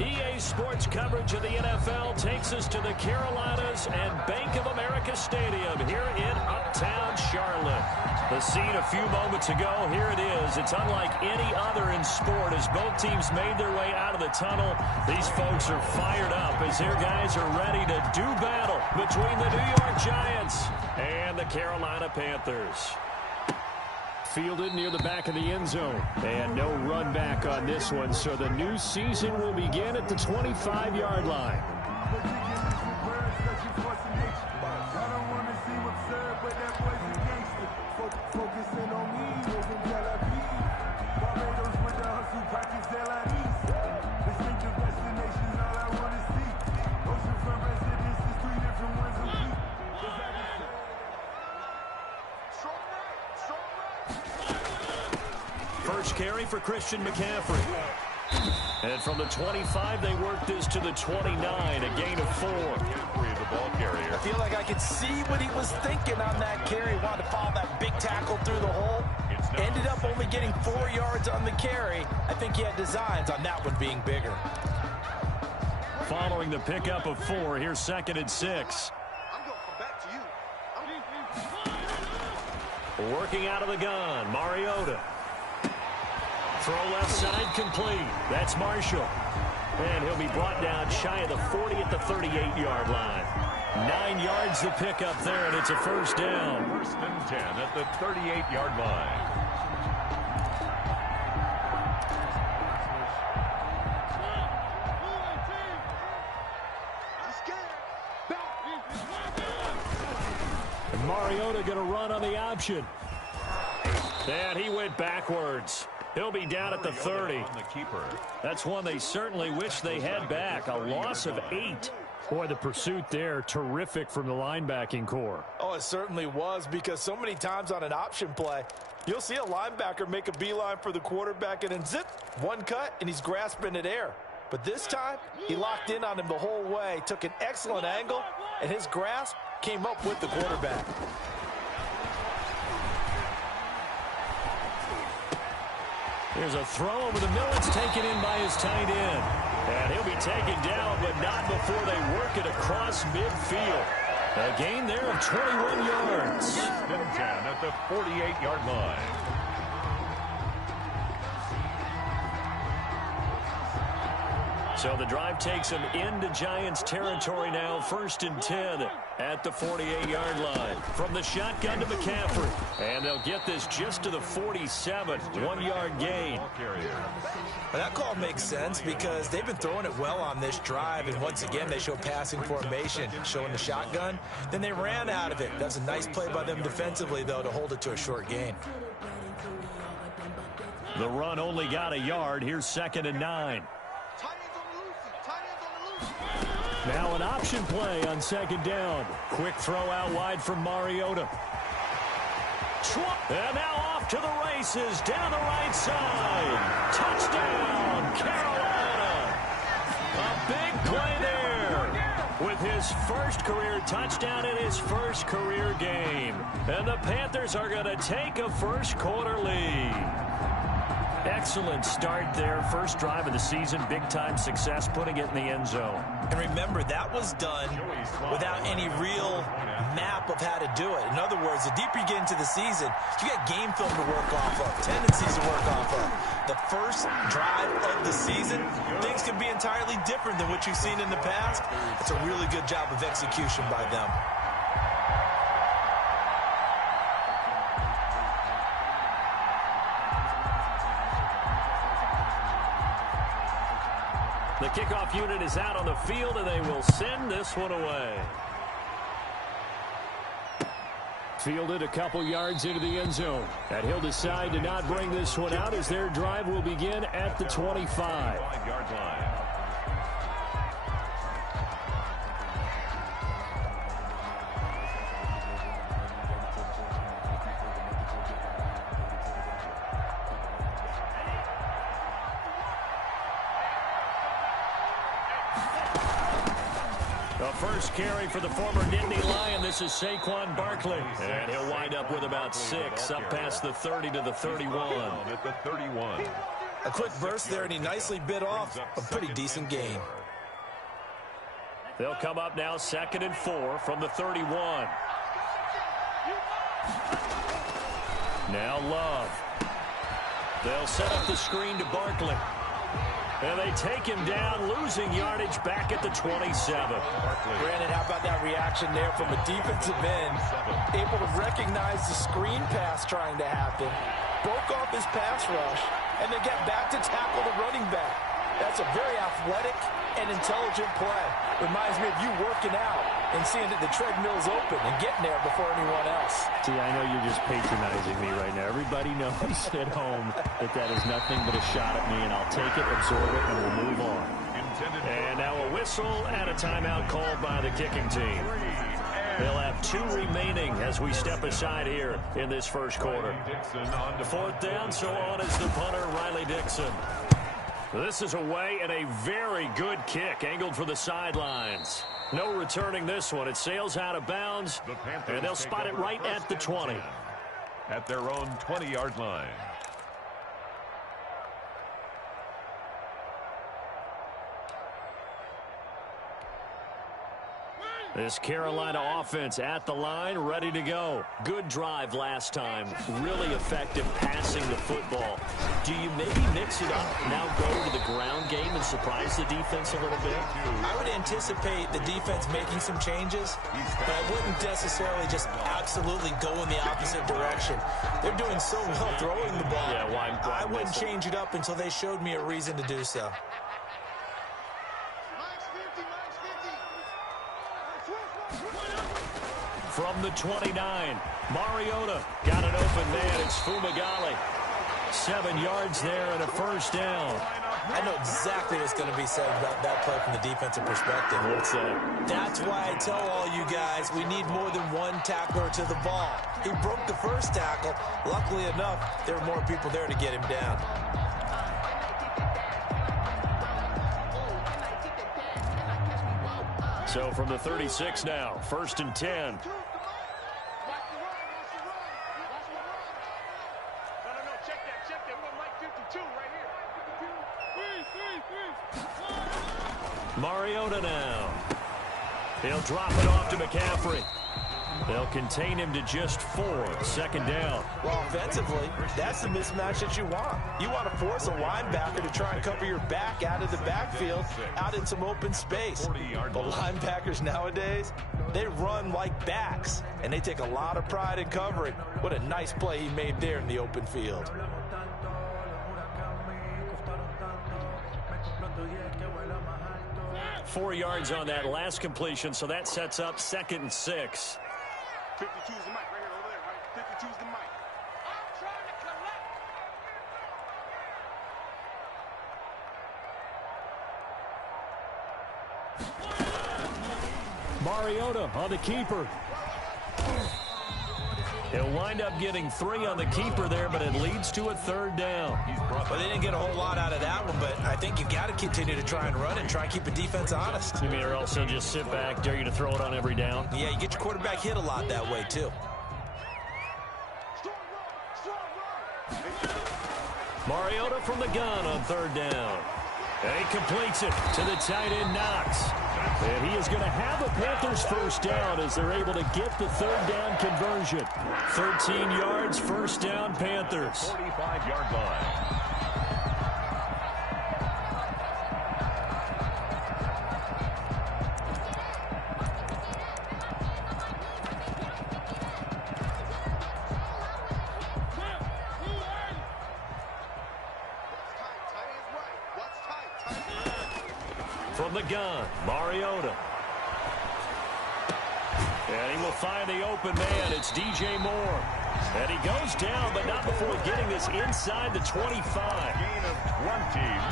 EA Sports coverage of the NFL takes us to the Carolinas and Bank of America Stadium here in Uptown Charlotte. The scene a few moments ago, here it is. It's unlike any other in sport as both teams made their way out of the tunnel. These folks are fired up as their guys are ready to do battle between the New York Giants and the Carolina Panthers. Fielded near the back of the end zone. And no run back on this one, so the new season will begin at the 25-yard line. First carry for Christian McCaffrey. And from the 25, they work this to the 29, a gain of 4. The ball carrier. I feel like I could see what he was thinking on that carry. Wanted to follow that big tackle through the hole. Ended up only getting 4 yards on the carry. I think he had designs on that one being bigger. Following the pickup of 4, here's 2nd and 6. Working out of the gun, Mariota. Throw left side complete. That's Marshall. And he'll be brought down shy of the 40 at the 38-yard line. 9 yards to pick up there, and it's a first down. 1st and 10 at the 38-yard line. And Mariota going to run on the option. And he went backwards. He'll be down at the 30. That's one they certainly wish they had back. A loss of 8. Boy, the pursuit there, terrific from the linebacking core. Oh, it certainly was, because so many times on an option play, you'll see a linebacker make a beeline for the quarterback and then zip, one cut, and he's grasping at air. But this time, he locked in on him the whole way, took an excellent angle, and his grasp came up with the quarterback. Here's a throw over the middle. It's taken in by his tight end. And he'll be taken down, but not before they work it across midfield. A gain there of 21 yards. 1st and 10 at the 48-yard line. So the drive takes them into Giants territory now. 1st and 10 at the 48-yard line. From the shotgun to McCaffrey. And they'll get this just to the 47. 1-yard gain. That call makes sense because they've been throwing it well on this drive. And once again, they show passing formation, showing the shotgun. Then they ran out of it. That's a nice play by them defensively, though, to hold it to a short gain. The run only got a yard. Here's 2nd and 9. Now an option play on 2nd down. Quick throw out wide from Mariota. And now off to the races down the right side. Touchdown, Carolina. A big play there with his first career touchdown in his first career game. And the Panthers are going to take a first quarter lead. Excellent start there. First drive of the season. Big-time success putting it in the end zone. And remember, that was done without any real map of how to do it. In other words, the deeper you get into the season, you got game film to work off of, tendencies to work off of. The first drive of the season, things can be entirely different than what you've seen in the past. It's a really good job of execution by them. The kickoff unit is out on the field, and they will send this one away. Fielded a couple yards into the end zone. And he'll decide to not bring this one out as their drive will begin at the 25. 5-yard line. The first carry for the former Nittany Lion. This is Saquon Barkley. And he'll wind up with about 6 up past the 30 to the 31. At the 31. A quick burst there, and he nicely bit off a pretty decent gain. They'll come up now 2nd and 4 from the 31. Now Love. They'll set up the screen to Barkley. And they take him down, losing yardage back at the 27. Brandon, how about that reaction there from a defensive end? Able to recognize the screen pass trying to happen, broke off his pass rush, and then get back to tackle the running back. That's a very athletic and intelligent play. Reminds me of you working out and seeing that the treadmill's open and getting there before anyone else. See, I know you're just patronizing me right now. Everybody knows at home that that is nothing but a shot at me, and I'll take it, absorb it, and we'll move on. And now a whistle and a timeout called by the kicking team. They'll have 2 remaining as we step aside here in this first quarter. 4th down, so on is the punter, Riley Dixon. This is away and a very good kick angled for the sidelines. No returning this one. It sails out of bounds, and they'll spot it right at the 20. At their own 20-yard line. This Carolina offense at the line, ready to go. Good drive last time. Really effective passing the football. Do you maybe mix it up, now go to the ground game and surprise the defense a little bit? I would anticipate the defense making some changes, but I wouldn't necessarily just absolutely go in the opposite direction. They're doing so well throwing the ball. Yeah, why I wouldn't change it up until they showed me a reason to do so. From the 29, Mariota got an open man. It's Fumagalli. 7 yards there and a first down. I know exactly what's going to be said about that play from the defensive perspective. What's that? That's why I tell all you guys we need more than one tackler to the ball. He broke the first tackle. Luckily enough, there were more people there to get him down. So from the 36 now, 1st and 10. Mariota now. He'll drop it off to McCaffrey. They'll contain him to just 4. 2nd down. Well, offensively, that's the mismatch that you want. You want to force a linebacker to try and cover your back out of the backfield, out in some open space. The linebackers nowadays, they run like backs, and they take a lot of pride in covering. What a nice play he made there in the open field. Four yards on that last completion, so that sets up 2nd and 6. 52's the mic right here over there, right? 52's the mic. I'm trying to collect. Mariota on the keeper. He'll wind up getting 3 on the keeper there, but it leads to a 3rd down. Well, they didn't get a whole lot out of that one, but I think you've got to continue to try and run and try and keep the defense honest. You mean, or else they'll just sit back, dare you to throw it on every down? Yeah, you get your quarterback hit a lot that way, too. Mariota from the gun on 3rd down. And he completes it to the tight end, Knox. And he is going to have a Panthers first down as they're able to get the 3rd down conversion. 13 yards, first down, Panthers. 45-yard line. From the gun, Mariota. And he will find the open man. It's DJ Moore. And he goes down, but not before getting this inside the 25. Gain of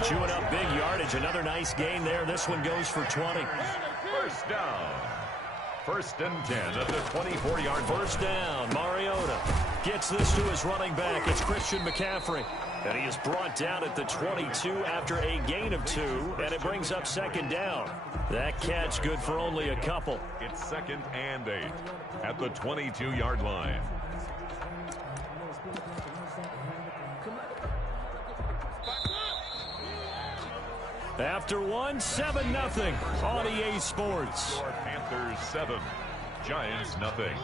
20. Chewing up big yardage. Another nice gain there. This one goes for 20. First down. 1st and 10 at the 24-yard line. First down, Mariota gets this to his running back. It's Christian McCaffrey. And he is brought down at the 22 after a gain of 2, and it brings up 2nd down. That catch good for only a couple. It's 2nd and 8 at the 22-yard line. After one, 7-0 on EA Sports. Panthers 7, Giants nothing.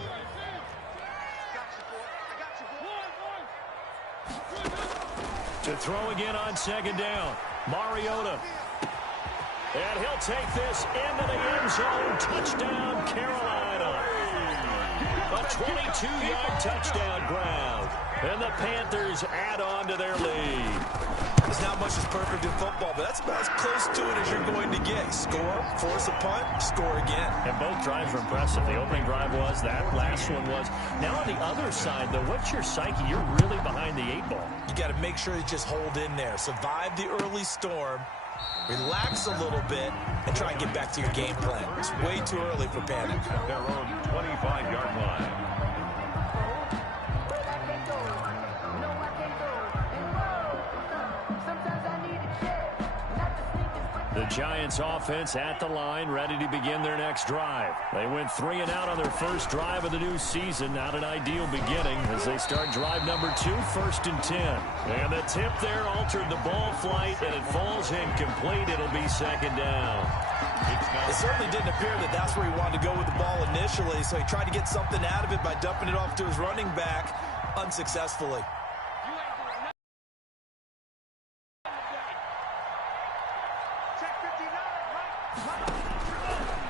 To throw again on second down. Mariota. And he'll take this into the end zone. Touchdown, Carolina. A 22-yard touchdown ground. And the Panthers add on to their lead. There's not much that's perfect in football, but that's about as close to it as you're going to get. Score, force a punt, score again. And both drives were impressive. The opening drive was, that last one was. Now on the other side, though, what's your psyche? You're really behind the 8 ball. You got to make sure you just hold in there. Survive the early storm, relax a little bit, and try and get back to your game plan. It's way too early for panic. At their own 25-yard line. The Giants offense at the line, ready to begin their next drive. They went 3 and out on their first drive of the new season. Not an ideal beginning as they start drive number 2, 1st and 10. And the tip there altered the ball flight, and it falls incomplete. It'll be 2nd down. It certainly didn't appear that that's where he wanted to go with the ball initially, so he tried to get something out of it by dumping it off to his running back unsuccessfully.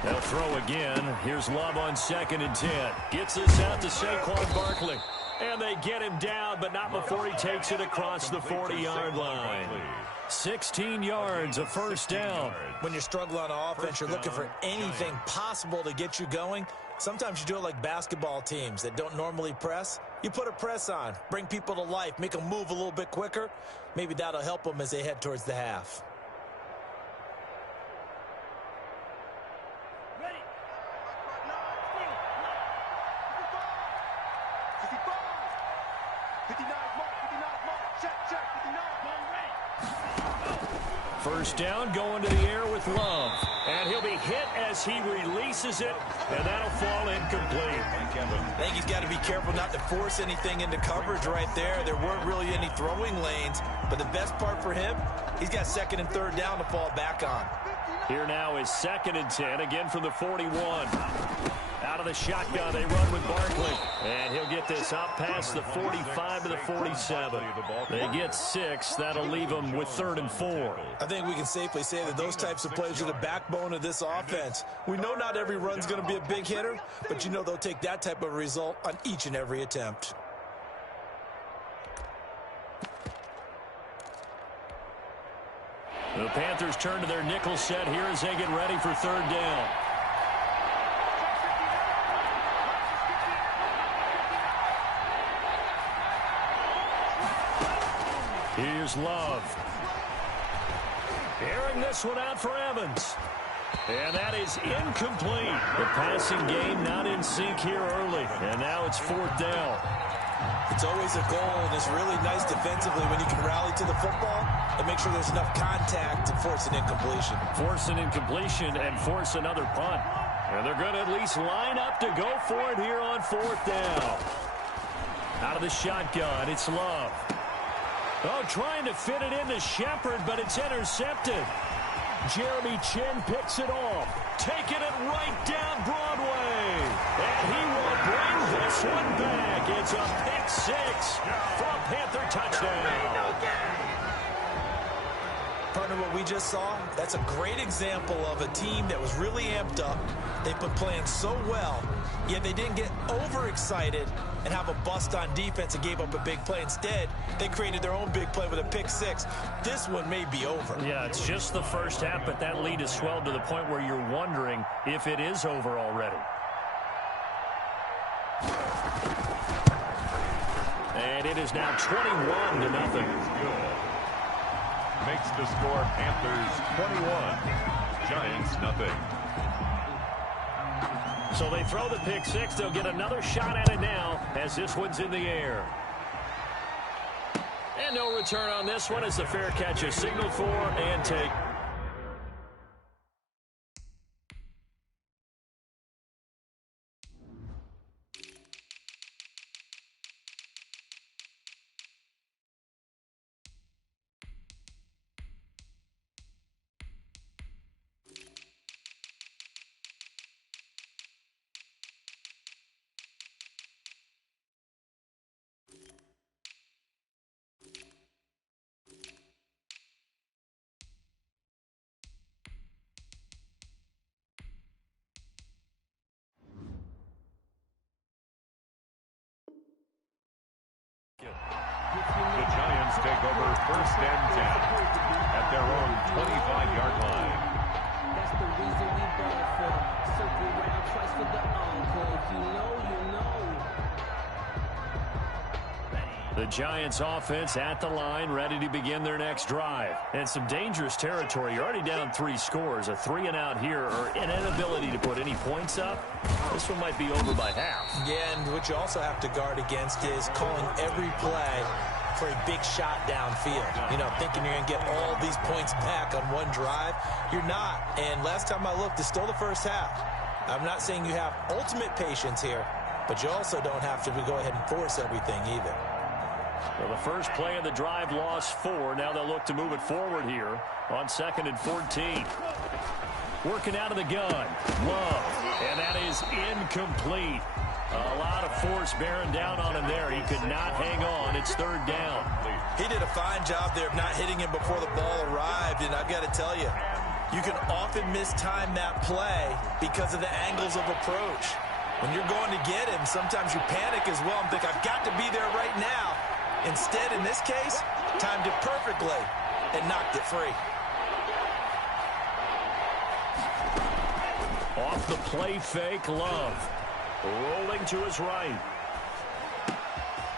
They'll throw again. Here's Love on 2nd and 10. Gets this out to Saquon Barkley. And they get him down, but not before he takes it across the 40-yard line. 16 yards, a 1st down. When you're struggling on offense, you're looking for anything possible to get you going. Sometimes you do it like basketball teams that don't normally press. You put a press on, bring people to life, make them move a little bit quicker. Maybe that'll help them as they head towards the half. First down, going to the air with Love. And he'll be hit as he releases it, and that'll fall incomplete. I think he's got to be careful not to force anything into coverage right there. There weren't really any throwing lanes, but the best part for him, he's got 2nd and 3rd down to fall back on. Here now is 2nd and 10, again from the 41. Out of the shotgun, they run with Barkley. And he'll get this out past the 45 to the 47. They get 6. That'll leave them with 3rd and 4. I think we can safely say that those types of plays are the backbone of this offense. We know not every run's going to be a big hitter, but you know they'll take that type of result on each and every attempt. The Panthers turn to their nickel set here as they get ready for 3rd down. Here's Love. Airing this one out for Evans. And that is incomplete. The passing game not in sync here early. And now it's 4th down. It's always a goal, and it's really nice defensively when you can rally to the football and make sure there's enough contact to force an incompletion. Force an incompletion and force another punt. And they're going to at least line up to go for it here on 4th down. Out of the shotgun, it's Love. Oh, trying to fit it into Shepard, but it's intercepted. Jeremy Chinn picks it off, taking it right down Broadway. And he will bring this one back. It's a pick 6 for a Panther touchdown. Partner, what we just saw, that's a great example of a team that was really amped up. They've been playing so well, yet they didn't get overexcited and have a bust on defense and gave up a big play. Instead, they created their own big play with a pick 6. This one may be over. Yeah, it's just the first half, but that lead has swelled to the point where you're wondering if it is over already. And it is now 21-0. Makes the score Panthers 21, Giants nothing. So they throw the pick 6. They'll get another shot at it now as this one's in the air. And no return on this one as the fair catch is signaled for and take. take over 1st and 10 at their own 25-yard line. That's the reason we ball for. Circle round twice for the encore. If you know, you know. The Giants offense at the line, ready to begin their next drive. And some dangerous territory. You're already down 3 scores. A 3-and-out here, or an inability to put any points up. This one might be over by half. Yeah, and what you also have to guard against is calling every play for a big shot downfield. You know, thinking you're going to get all these points back on one drive. You're not. And last time I looked, it's still the first half. I'm not saying you have ultimate patience here, but you also don't have to go ahead and force everything either. Well, the first play of the drive lost 4. Now they'll look to move it forward here on 2nd and 14. Working out of the gun. Love. And that is incomplete. A lot of force bearing down on him there. He could not hang on. It's 3rd down. He did a fine job there of not hitting him before the ball arrived. And I've got to tell you, you can often mistime that play because of the angles of approach. When you're going to get him, sometimes you panic as well and think, I've got to be there right now. Instead, in this case, timed it perfectly and knocked it free. Off the play fake, Love. Rolling to his right.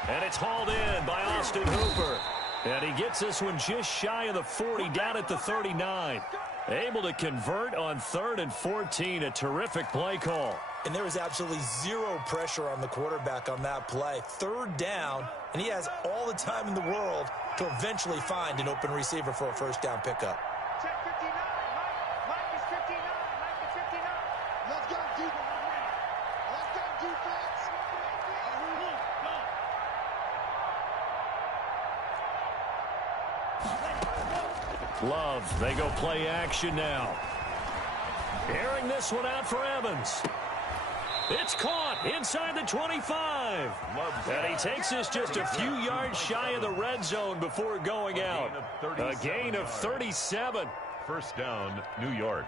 And it's hauled in by Austin Hooper. And he gets this one just shy of the 40, down at the 39. Able to convert on 3rd and 14. A terrific play call. And there was absolutely zero pressure on the quarterback on that play. 3rd down, and he has all the time in the world to eventually find an open receiver for a 1st down pickup. Check 59. Mike is 59. Mike is 59. Let's go, defense. Let's go, defense. Love, they go play action now. Airing this one out for Evans. It's caught inside the 25. And he takes this just a few yards shy of the red zone before going out. A gain of 37. 1st down, New York.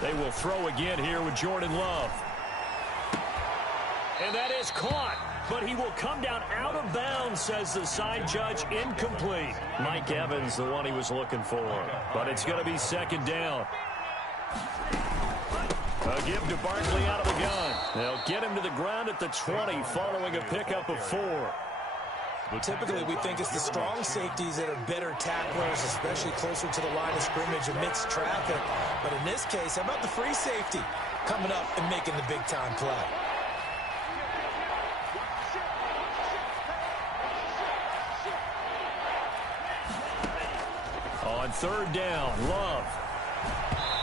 They will throw again here with Jordan Love. And that is caught. But he will come down out of bounds, says the side judge. Incomplete. Mike Evans, the one he was looking for. But it's going to be 2nd down. A give to Barkley out of the gun. They'll get him to the ground at the 20 following a pickup of 4. Typically, we think it's the strong safeties that are better tacklers, especially closer to the line of scrimmage amidst traffic. But in this case, how about the free safety coming up and making the big-time play? On 3rd down, Love.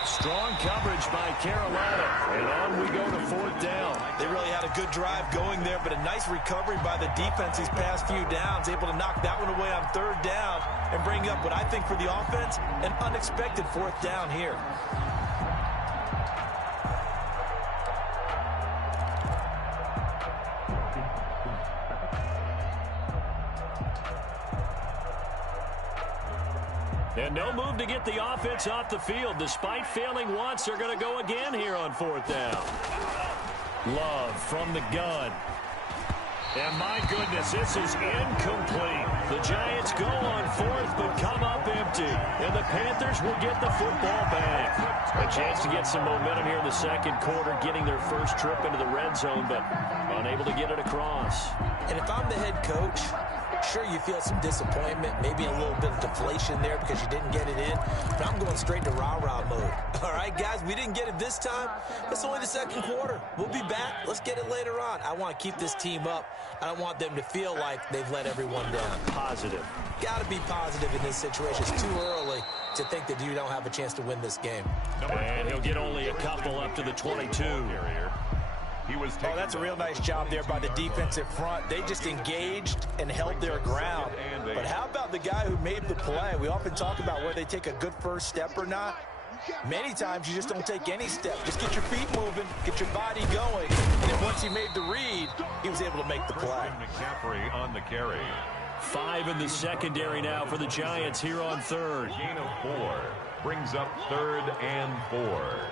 Strong coverage by Carolina. And on we go to 4th down. They really had a good drive going there, but a nice recovery by the defense these past few downs, able to knock that one away on 3rd down and bring up what I think for the offense, an unexpected 4th down here. And no move to get the offense off the field. Despite failing once, they're going to go again here on 4th down. Love from the gun. And my goodness, this is incomplete. The Giants go on 4th, but come up empty. And the Panthers will get the football back. A chance to get some momentum here in the 2nd quarter, getting their first trip into the red zone, but unable to get it across. And if I'm the head coach, sure, you feel some disappointment, maybe a little bit of deflation there because you didn't get it in, but I'm going straight to rah-rah mode. All right, guys, we didn't get it this time. It's only the 2nd quarter. We'll be back. Let's get it later on. I want to keep this team up. I don't want them to feel like they've let everyone down. Positive. Got to be positive in this situation. It's too early to think that you don't have a chance to win this game. And he'll get only a couple up to the 22. Oh, that's a real nice job there by the defensive front. They just engaged and held their ground. But how about the guy who made the play? We often talk about whether they take a good first step or not. Many times you just don't take any step. Just get your feet moving, get your body going. And then once he made the read, he was able to make the play. McCaffrey on the carry. 5 in the secondary now for the Giants here on third. Gain of 4 brings up 3rd and 4.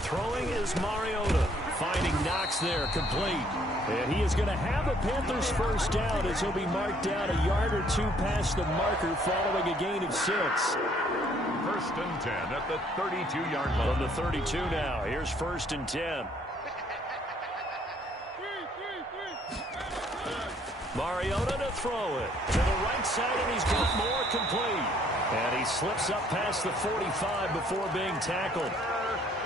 Throwing is Mariota. Finding Knox there, complete. And he is going to have a Panthers first down as he'll be marked down a yard or 2 past the marker following a gain of 6. 1st and 10 at the 32-yard line. From the 32 now, here's 1st and 10. Mariota to throw it to the right side, and he's got more complete. And he slips up past the 45 before being tackled.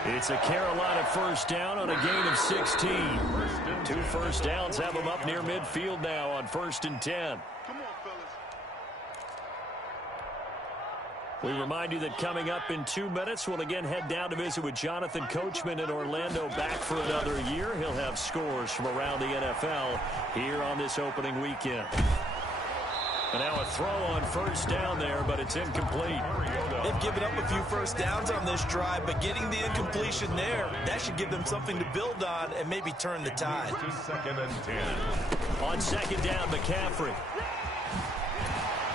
It's a Carolina first down on a gain of 16. 2 first downs have him up near midfield now on 1st and 10. We remind you that coming up in 2 minutes, we'll again head down to visit with Jonathan Coachman in Orlando, back for another year. He'll have scores from around the NFL here on this opening weekend. And now a throw on first down there, but it's incomplete. They've given up a few first downs on this drive, but getting the incompletion there, that should give them something to build on and maybe turn the tide. 2nd and 10. On 2nd down, McCaffrey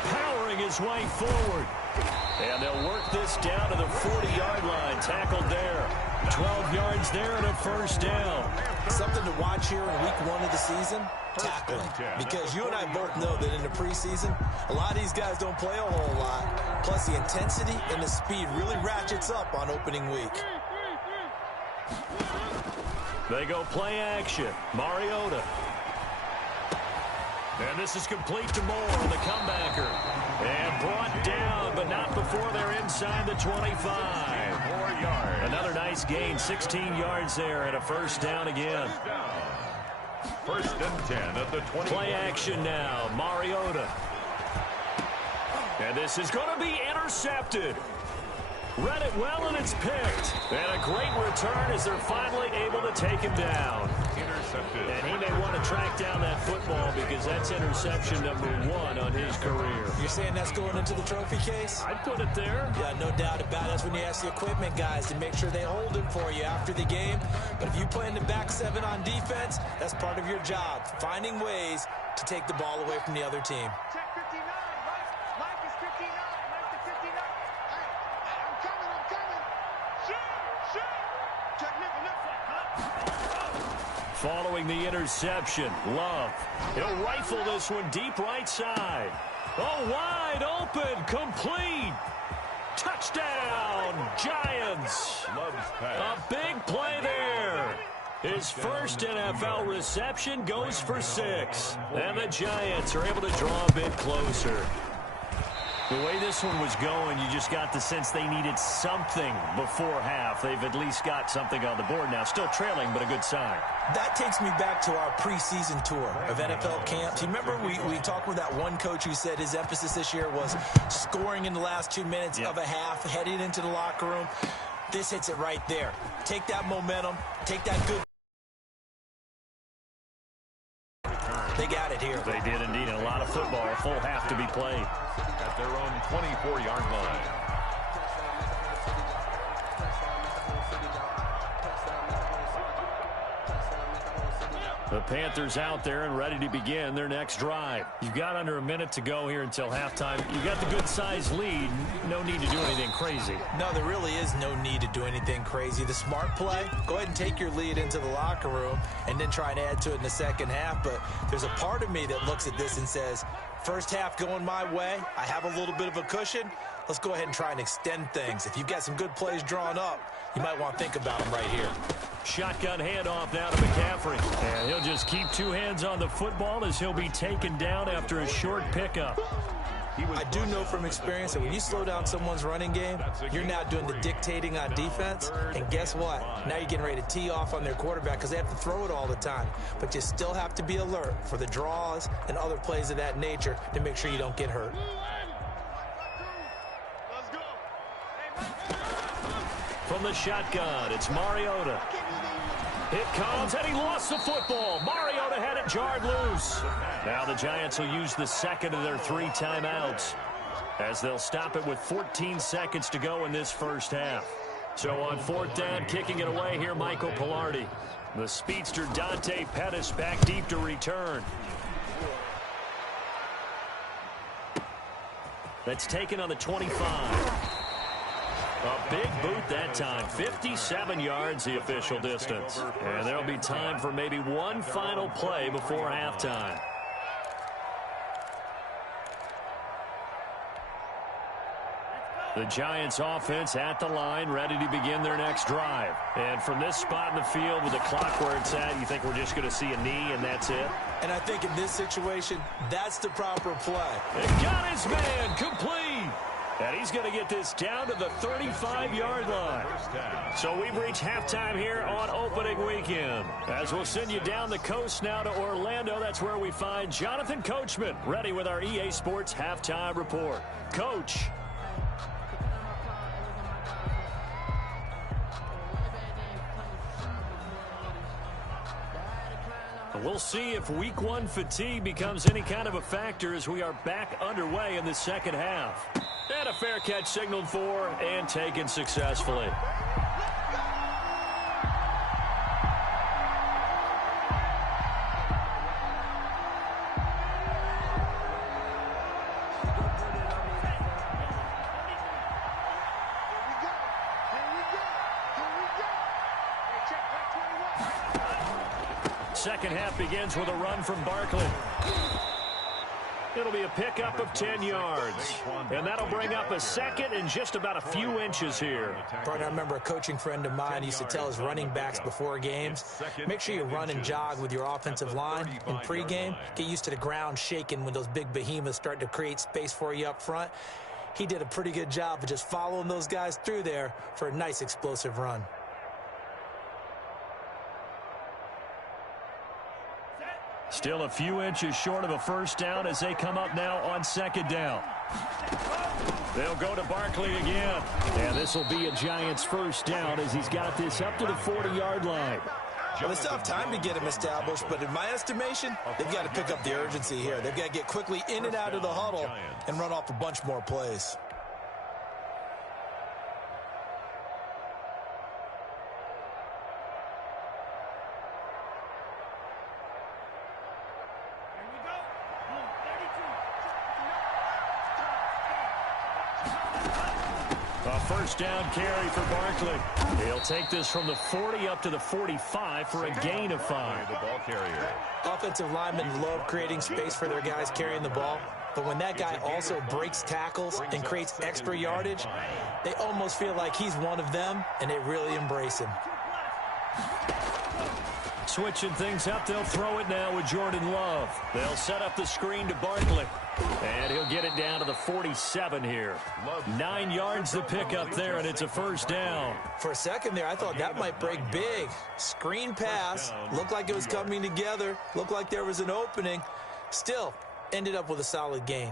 powering his way forward. And they'll work this down to the 40-yard line. Tackled there. 12 yards there and a first down. Something to watch here in week 1 of the season, tackling. Because you and I both know that in the preseason, a lot of these guys don't play a whole lot. Plus the intensity and the speed really ratchets up on opening week. They go play action. Mariota. And this is complete to Moore, the comebacker. And brought down, but not before they're inside the 25. 4 yards. Another nice gain, 16 yards there, and a first down again. 1st and 10 at the 20. Play action now, Mariota. And this is going to be intercepted. Read it well, and it's picked. And a great return as they're finally able to take him down. Intercepted. And he may want to track down that football because that's interception number 1 on his career. You're saying that's going into the trophy case? I'd put it there. Yeah, no doubt about it. That's when you ask the equipment guys to make sure they hold it for you after the game. But if you play in the back 7 on defense, that's part of your job, finding ways to take the ball away from the other team. Check 59, Mike is 59, Mike to 59. Hey, I'm coming. Shoot. Check left side, huh? Following the interception, Love. He'll rifle this one deep right side. Oh, wide open, complete. Touchdown, Giants. Love's A pass. big play there. His first NFL reception goes for 6. And the Giants are able to draw a bit closer. The way this one was going, you just got the sense they needed something before half. They've at least got something on the board now. Still trailing, but a good sign. That takes me back to our preseason tour of NFL camps. You remember we talked with that one coach who said his emphasis this year was scoring in the last 2 minutes of a half, heading into the locker room. This hits it right there. Take that momentum, take that good. They got it here. They did indeed. A lot of football, a full half to be played. At their own 24-yard line. The Panthers out there and ready to begin their next drive. You've got under a minute to go here until halftime. You've got the good-sized lead. No need to do anything crazy. No, there really is no need to do anything crazy. The smart play, go ahead and take your lead into the locker room and then try and add to it in the second half. But there's a part of me that looks at this and says, first half going my way, I have a little bit of a cushion. Let's go ahead and try and extend things. If you've got some good plays drawn up, you might want to think about them right here. Shotgun handoff now to McCaffrey. And he'll just keep 2 hands on the football as he'll be taken down after a short pickup. I do know from experience that when you slow down someone's running game, you're now doing the dictating on defense. And guess what? Now you're getting ready to tee off on their quarterback because they have to throw it all the time. But you still have to be alert for the draws and other plays of that nature to make sure you don't get hurt. From the shotgun, it's Mariota. It comes, and he lost the football. Mariota had it jarred loose. Now the Giants will use the second of their 3 timeouts. as they'll stop it with 14 seconds to go in this first half. So on fourth down, kicking it away here, Michael Palardy. The speedster Dante Pettis back deep to return. That's taken on the 25. A big boot that time. 57 yards the official distance. And there'll be time for maybe one final play before halftime. The Giants offense at the line, ready to begin their next drive. And from this spot in the field with the clock where it's at, you think we're just going to see a knee and that's it? And I think in this situation, that's the proper play. And got his man complete. And he's going to get this down to the 35-yard line. So we've reached halftime here on opening weekend. As we'll send you down the coast now to Orlando, that's where we find Jonathan Coachman, ready with our EA Sports halftime report. Coach. We'll see if week one fatigue becomes any kind of a factor as we are back underway in the second half. And a fair catch signaled for and taken successfully. Second half begins with a run from Barkley. It'll be a pickup of 10 yards. And that'll bring up a second and just about a few inches here. Partner, I remember a coaching friend of mine used to tell his running backs before games, make sure you run and jog with your offensive line in pregame. Get used to the ground shaking when those big behemoths start to create space for you up front. He did a pretty good job of just following those guys through there for a nice explosive run. Still a few inches short of a first down as they come up now on second down. They'll go to Barkley again. And this will be a Giants first down as he's got this up to the 40-yard line. Well, it's tough time to get him established, but in my estimation, they've got to pick up the urgency here. They've got to get quickly in and out of the huddle and run off a bunch more plays. First down carry for Barkley. He'll take this from the 40 up to the 45 for a gain of 5. The ball carrier. Offensive linemen love creating space for their guys carrying the ball, but when that guy also breaks tackles and creates extra yardage, they almost feel like he's one of them, and they really embrace him. Switching things up, they'll throw it now with Jordan Love. They'll set up the screen to Barkley. And he'll get it down to the 47 here. 9 yards to pick up there, and it's a first down. For a second there, I thought that might break big. Screen pass. Looked like it was coming together. Looked like there was an opening. Still, ended up with a solid gain.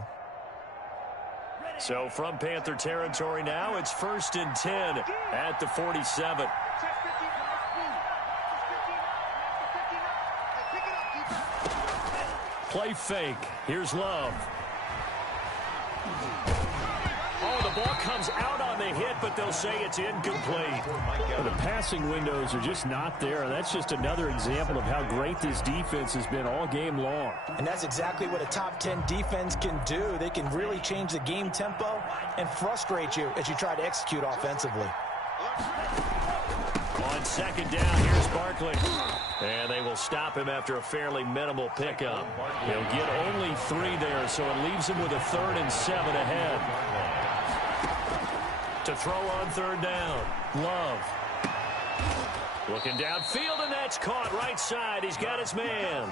So from Panther territory now, it's 1st and 10 at the 47. Play fake. Here's Love. Oh, the ball comes out on the hit, but they'll say it's incomplete. Well, the passing windows are just not there. That's just another example of how great this defense has been all game long. And that's exactly what a top 10 defense can do. They can really change the game tempo and frustrate you as you try to execute offensively. On second down, here's Barkley. And they will stop him after a fairly minimal pickup. He'll get only 3 there, so it leaves him with a 3rd and 7 ahead. To throw on 3rd down, Love. Looking downfield, and that's caught right side. He's got his man.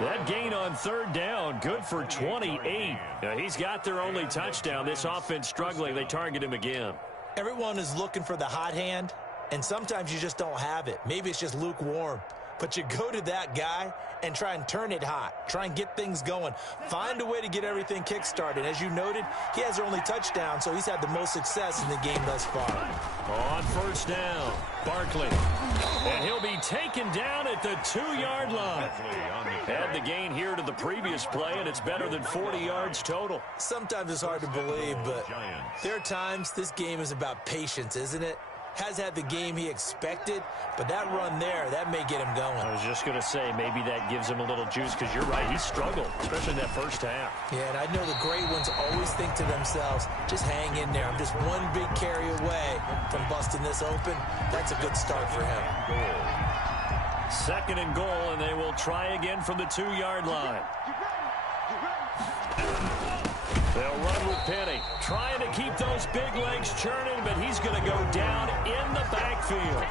That gain on 3rd down, good for 28. Now, he's got their only touchdown. This offense struggling. They target him again. Everyone is looking for the hot hand, and sometimes you just don't have it. Maybe it's just lukewarm. but you go to that guy and try and turn it hot. Try and get things going. Find a way to get everything kick-started. As you noted, he has their only touchdown, so he's had the most success in the game thus far. On first down, Barkley. And he'll be taken down at the 2-yard line. Add the gain here to the previous play, and it's better than 40 yards total. Sometimes it's hard to believe, but there are times this game is about patience, isn't it? Has had the game he expected, but that run there, that may get him going. I was just going to say, maybe that gives him a little juice, because you're right, he struggled, especially in that first half. Yeah, and I know the great ones always think to themselves, just hang in there. I'm just one big carry away from busting this open. That's a good start for him. Second and goal, and they will try again from the 2-yard line. They'll run with Penny, trying to keep those big legs churning, but he's going to go down in the backfield.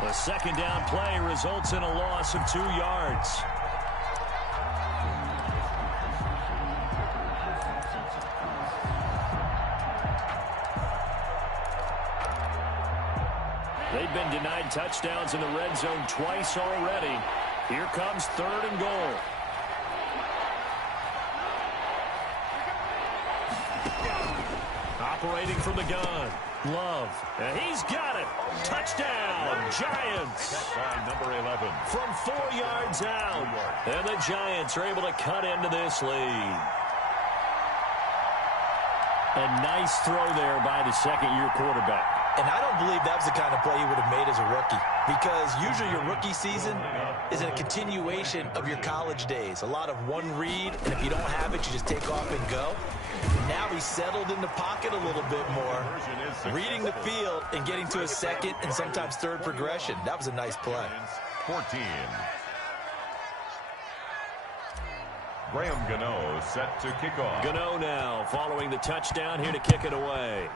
The second down play results in a loss of 2 yards. They've been denied touchdowns in the red zone twice already. Here comes third and goal. Operating from the gun, Love, and he's got it. Touchdown, Giants. By number 11. From 4 yards out, and the Giants are able to cut into this lead. A nice throw there by the second-year quarterback. And I don't believe that was the kind of play he would have made as a rookie, because usually your rookie season is a continuation of your college days. A lot of one read, and if you don't have it, you just take off and go. Now he's settled in the pocket a little bit more, reading the field and getting to a second and sometimes third progression. That was a nice play. 14. Graham Gano set to kick off. Gano now following the touchdown here to kick it away.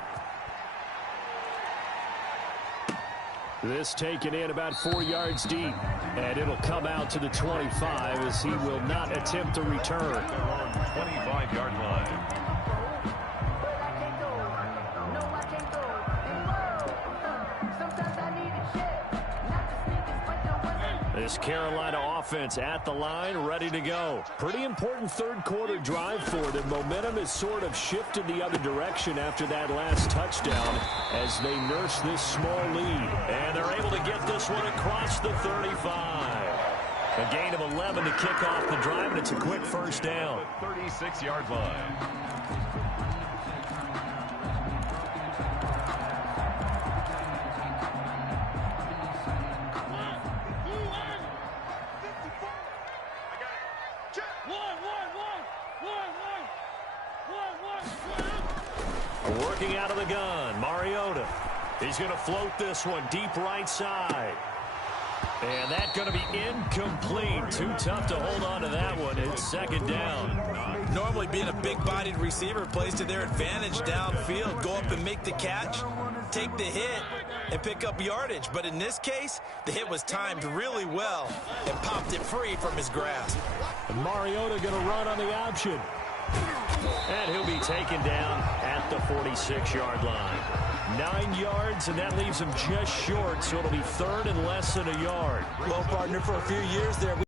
This taken in about 4 yards deep, and it'll come out to the 25 as he will not attempt to return. 25-yard line. This Carolina offense at the line, ready to go. Pretty important third-quarter drive for them. Momentum has sort of shifted the other direction after that last touchdown as they nurse this small lead. And they're able to get this one across the 35. A gain of 11 to kick off the drive, and it's a quick first down. 36-yard line. Working out of the gun, Mariota. He's going to float this one deep right side. And that's going to be incomplete. Too tough to hold on to that one. It's second down. Normally being a big-bodied receiver plays to their advantage downfield. Go up and make the catch, take the hit, and pick up yardage. But in this case, the hit was timed really well and popped it free from his grasp. And Mariota going to run on the option. And he'll be taken down at the 46-yard line. 9 yards, and that leaves him just short, so it'll be third and less than a yard. Well, partner, for a few years there, we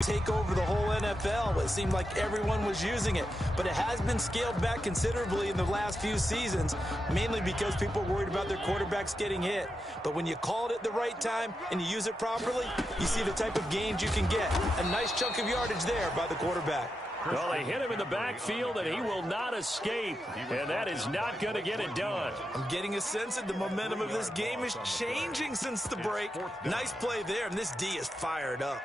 take over the whole NFL. It seemed like everyone was using it, but it has been scaled back considerably in the last few seasons, mainly because people are worried about their quarterbacks getting hit. But when you call it at the right time and you use it properly, you see the type of gains you can get. A nice chunk of yardage there by the quarterback. Well, they hit him in the backfield, and he will not escape, and that is not going to get it done. I'm getting a sense that the momentum of this game is changing since the break. Nice play there, and this D is fired up.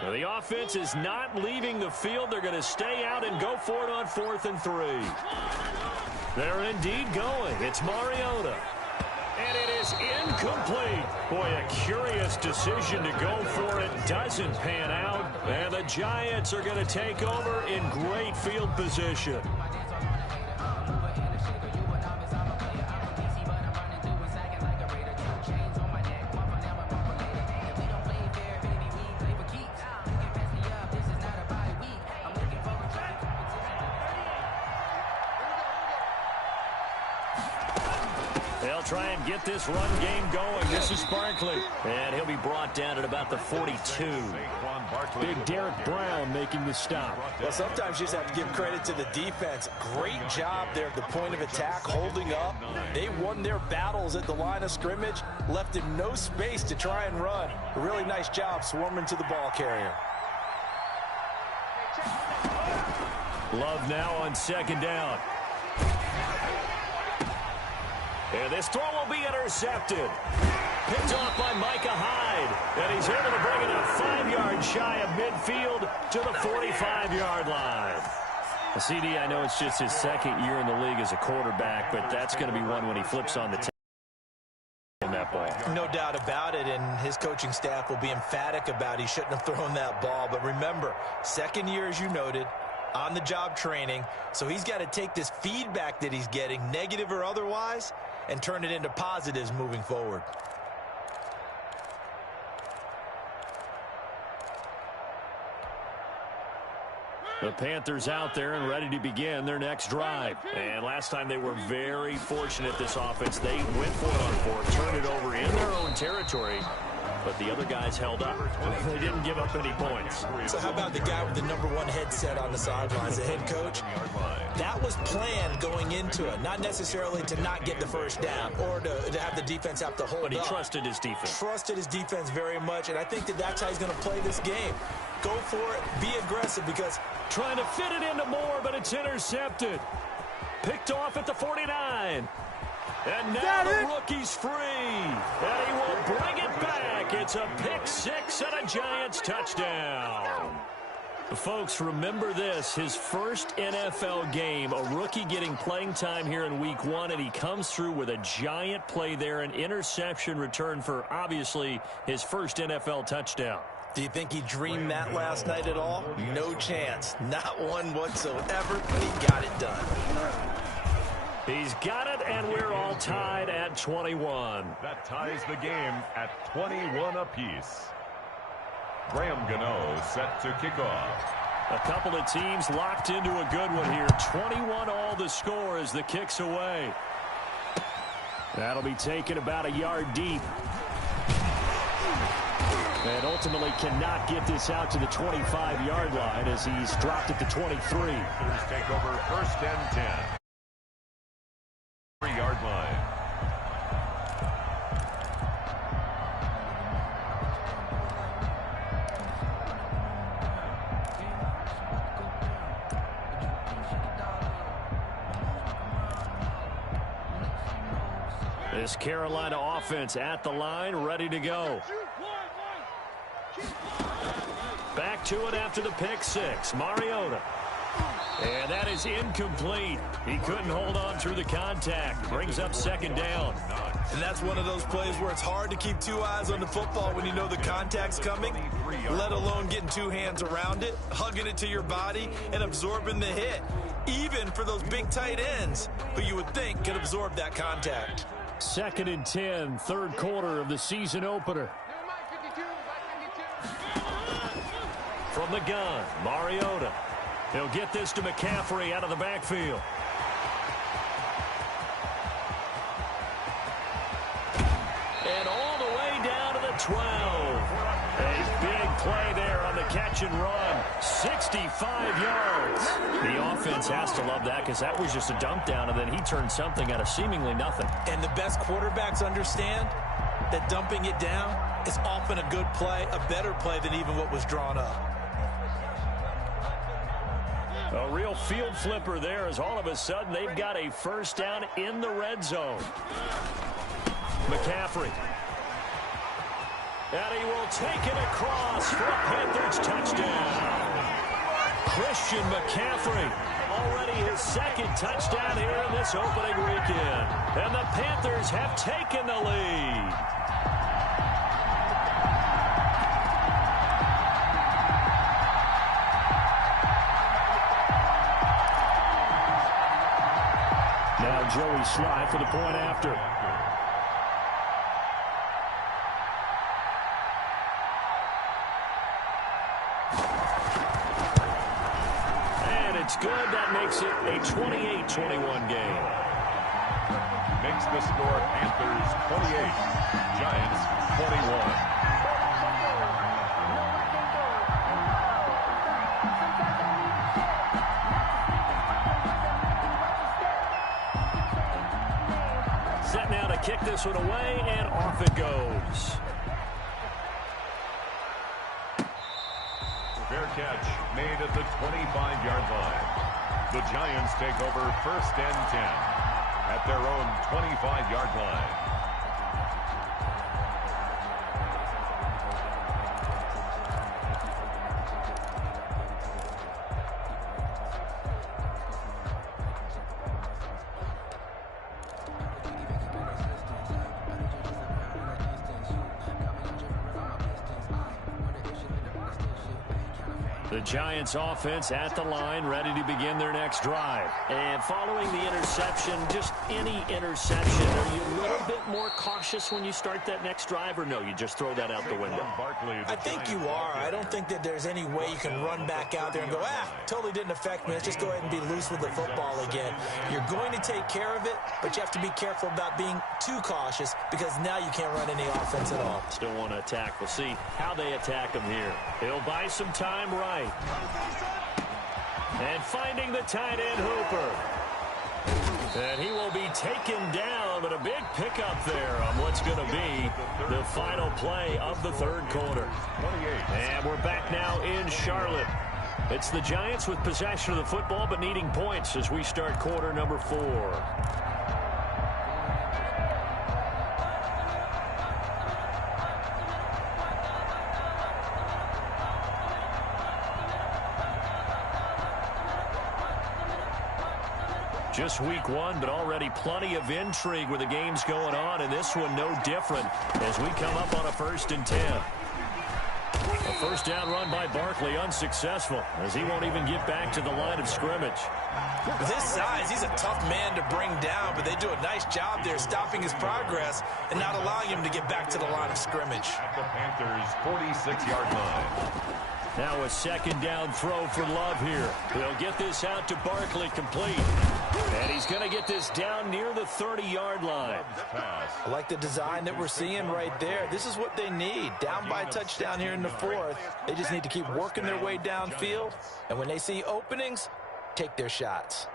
Well, the offense is not leaving the field. They're going to stay out and go for it on 4th and 3. They're indeed going. It's Mariota. And it is incomplete. Boy, a curious decision to go for it. Doesn't pan out. And the Giants are going to take over in great field position. They'll try and get this run game going. This is Barkley. And he'll be brought down at about the 42. Big Derek Brown making the stop. Well, sometimes you just have to give credit to the defense. Great job there at the point of attack, holding up. They won their battles at the line of scrimmage, left him no space to try and run. A really nice job swarming to the ball carrier. Love now on second down. And this throw will be intercepted. Picked off by Micah Hyde. And he's able to bring it up 5 yards shy of midfield to the 45-yard line. CD, I know it's just his second year in the league as a quarterback, but that's going to be one when he flips on the that ball. No doubt about it, and his coaching staff will be emphatic about he shouldn't have thrown that ball. But remember, second year, as you noted, on-the-job training, so he's got to take this feedback that he's getting, negative or otherwise, and turn it into positives moving forward. The Panthers out there and ready to begin their next drive. And last time they were very fortunate, this offense. They went for it on 4, turned it over in their own territory, but the other guys held up. They didn't give up any points. So how about the guy with the #1 headset on the sidelines, the head coach? That was planned going into it, not necessarily to not get the first down or to have the defense have to hold up. But he trusted his defense. Trusted his defense very much, and I think that's how he's going to play this game. Go for it, be aggressive, because trying to fit it into Moore, but it's intercepted. Picked off at the 49. And now the rookie's free. And he will bring it back. It's a pick 6 and a Giants touchdown. Folks, remember this. His first NFL game, a rookie getting playing time here in week 1, and he comes through with a giant play there, an interception return for, obviously, his first NFL touchdown. Do you think he dreamed that last night at all? No chance. Not one whatsoever, but he got it done. He's got it, and we're all tied at 21. That ties the game at 21 apiece. Graham Gano set to kick off. A couple of teams locked into a good one here. 21 all the score as the kick's away. That'll be taken about a yard deep. And ultimately cannot get this out to the 25-yard line as he's dropped at the 23. Panthers take over 1st and 10. 3-yard line. This Carolina offense at the line, ready to go. Back to it after the pick 6. Mariota. And that is incomplete. He couldn't hold on through the contact. Brings up second down. And that's one of those plays where it's hard to keep 2 eyes on the football when you know the contact's coming, let alone getting 2 hands around it, hugging it to your body, and absorbing the hit. Even for those big tight ends who you would think could absorb that contact. 2nd and 10, 3rd quarter of the season opener. From the gun, Mariota. He'll get this to McCaffrey out of the backfield. And all the way down to the 12. A big play there on the catch and run. 65 yards. The offense has to love that because that was just a dump down, and then he turned something out of seemingly nothing. And the best quarterbacks understand that dumping it down is often a good play, a better play than even what was drawn up. A real field flipper there as all of a sudden they've got a first down in the red zone. McCaffrey. And he will take it across for a Panthers touchdown. Christian McCaffrey. Already his 2nd touchdown here in this opening weekend. And the Panthers have taken the lead. Now Joey Sly for the point after. And it's good. That makes it a 28-21 game. makes the score Panthers 28, Giants 21. Set now to kick this one away, and off it goes. Fair catch made at the 25-yard line. The Giants take over 1st and 10 at their own 25-yard line. The Giants offense at the line, ready to begin their next drive. And following the interception, just any interception, are you a little bit more cautious when you start that next drive, or no, you just throw that out the window? I think you are. I don't think that there's any way you can run back out there and go, totally didn't affect me. Let's just go ahead and be loose with the football again. You're going to take care of it, but you have to be careful about being too cautious because now you can't run any offense at all. Still want to attack. We'll see how they attack him here. He'll buy some time right. And finding the tight end Hooper. And he will be taken down, but a big pickup there on what's going to be the final play of the third quarter. And we're back now in Charlotte. It's the Giants with possession of the football, but needing points as we start quarter number 4. Just week 1, but already plenty of intrigue with the games going on, and this one no different as we come up on a 1st and 10. A first down run by Barkley unsuccessful as he won't even get back to the line of scrimmage. With his size, he's a tough man to bring down, but they do a nice job there stopping his progress and not allowing him to get back to the line of scrimmage. At the Panthers' 46-yard line. Now a 2nd down throw for Love here. He'll get this out to Barkley, complete. And he's going to get this down near the 30-yard line. I like the design that we're seeing right there. This is what they need. Down by a touchdown here in the 4th. They just need to keep working their way downfield. And when they see openings, take their shots.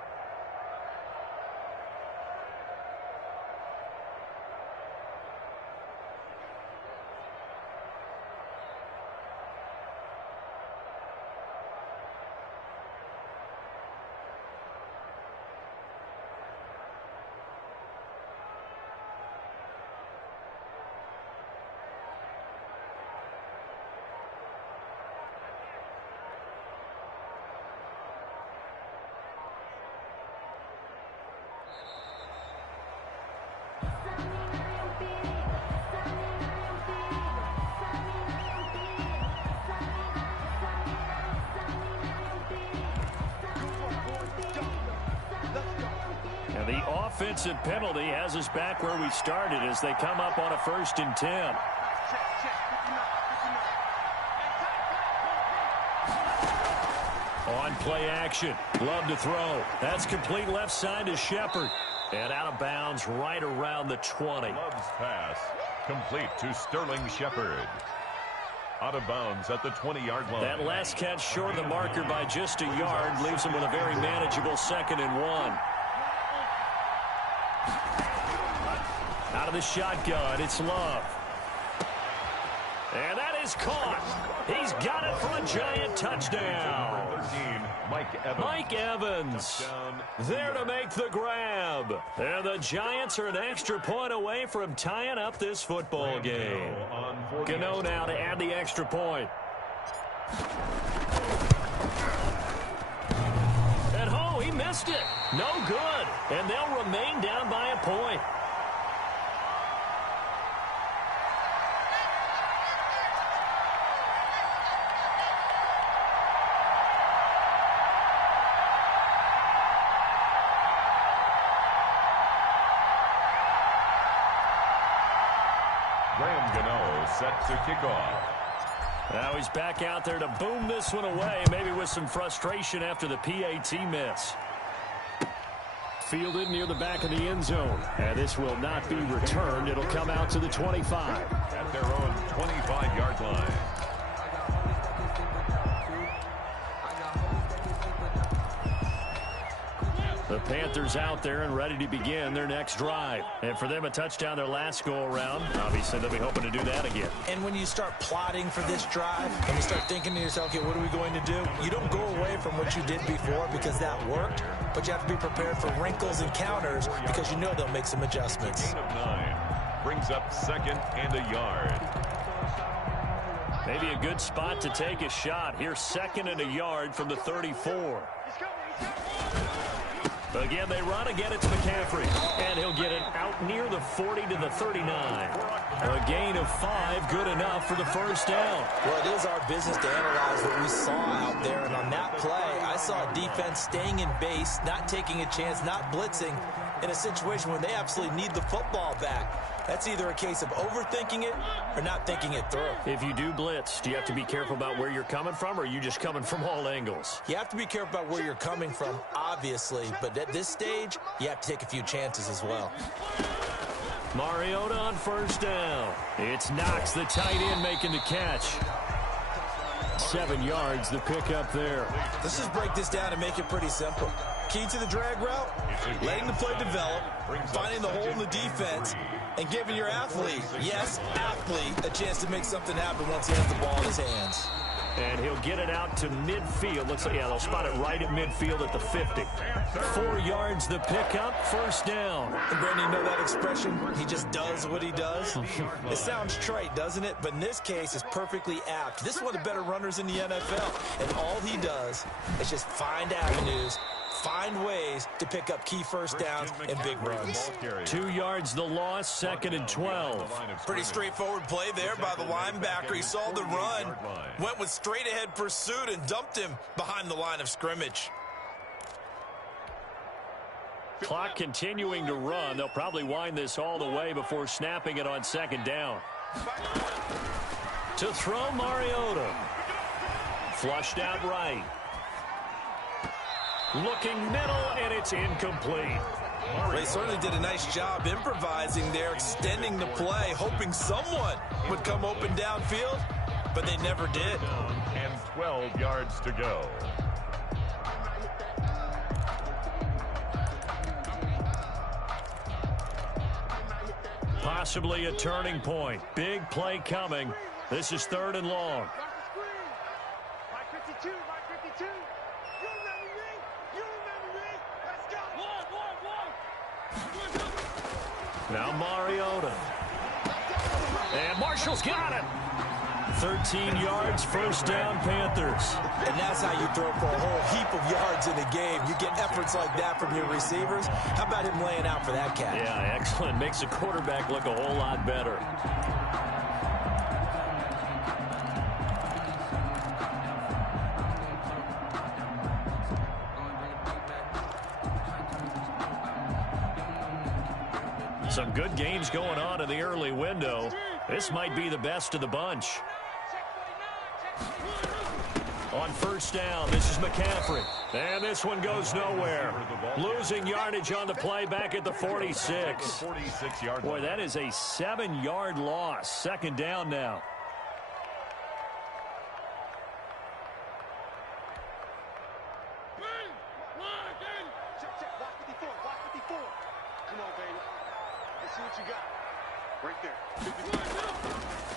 The offensive penalty has us back where we started as they come up on a 1st and 10. On play action. Love to throw. That's complete left side to Shepard. And out of bounds right around the 20. Love's pass complete to Sterling Shepard. Out of bounds at the 20-yard line. That last catch short of the marker by just a yard leaves him with a very manageable 2nd and 1. Out of the shotgun, it's Love. And that is caught. He's got it for a Giant touchdown. 13, Mike Evans there to make the grab. And the Giants are an extra point away from tying up this football game. Gano now to add the extra point. And he missed it. No good. And they'll remain down by a point. Graham Gano set to kick off. Now he's back out there to boom this one away, maybe with some frustration after the PAT miss. fielded near the back of the end zone. And this will not be returned. It'll come out to the 25. At their own 25-yard line. The Panthers out there and ready to begin their next drive. And for them, a touchdown their last go-around. Obviously, they'll be hoping to do that again. And when you start plotting for this drive, and you start thinking to yourself, okay, what are we going to do? You don't go away from what you did before because that worked, but you have to be prepared for wrinkles and counters because you know they'll make some adjustments. Gain of 9. Brings up 2nd and a yard. Maybe a good spot to take a shot. Here's 2nd and a yard from the 34. Again, they run. Again, it's McCaffrey. And he'll get it out near the 40 to the 39. A gain of 5, good enough for the first down. Well, it is our business to analyze what we saw out there. And on that play, I saw a defense staying in base, not taking a chance, not blitzing in a situation where they absolutely need the football back. That's either a case of overthinking it or not thinking it through. If you do blitz, do you have to be careful about where you're coming from, or are you just coming from all angles? You have to be careful about where you're coming from, obviously, but at this stage, you have to take a few chances as well. Mariota on first down. It's Knox, the tight end, making the catch. 7 yards, the pickup there. Let's just break this down and make it pretty simple. Key to the drag route, letting the play develop, finding the hole in the defense, and giving your athlete, yes, athlete, a chance to make something happen once he has the ball in his hands. And he'll get it out to midfield. Looks like, yeah, they'll spot it right at midfield at the 50. 4 yards, the pickup, first down. And Brandon, you know that expression? He just does what he does. It sounds trite, doesn't it? But in this case, it's perfectly apt. This is one of the better runners in the NFL. And all he does is just find avenues, find ways to pick up key first downs and big runs. 2 yards the loss, 2nd and 12. Pretty straightforward play there by the linebacker. He saw the run, went with straight ahead pursuit and dumped him behind the line of scrimmage. Clock continuing to run. They'll probably wind this all the way before snapping it on 2nd down. To throw, Mariota. Flushed out right. Looking middle, and it's incomplete. They certainly did a nice job improvising there, extending the play, hoping someone would come open downfield, but they never did. And 12 yards to go. Possibly a turning point. Big play coming. This is 3rd and long. Now Mariota. And Marshall's got it. 13 yards, first down, Panthers. And that's how you throw for a whole heap of yards in a game. You get efforts like that from your receivers. How about him laying out for that catch? Yeah, excellent. Makes the quarterback look a whole lot better. Some good games going on in the early window. This might be the best of the bunch. On first down, this is McCaffrey. And this one goes nowhere. Losing yardage on the play back at the 46. Boy, that is a 7-yard loss. 2nd down now.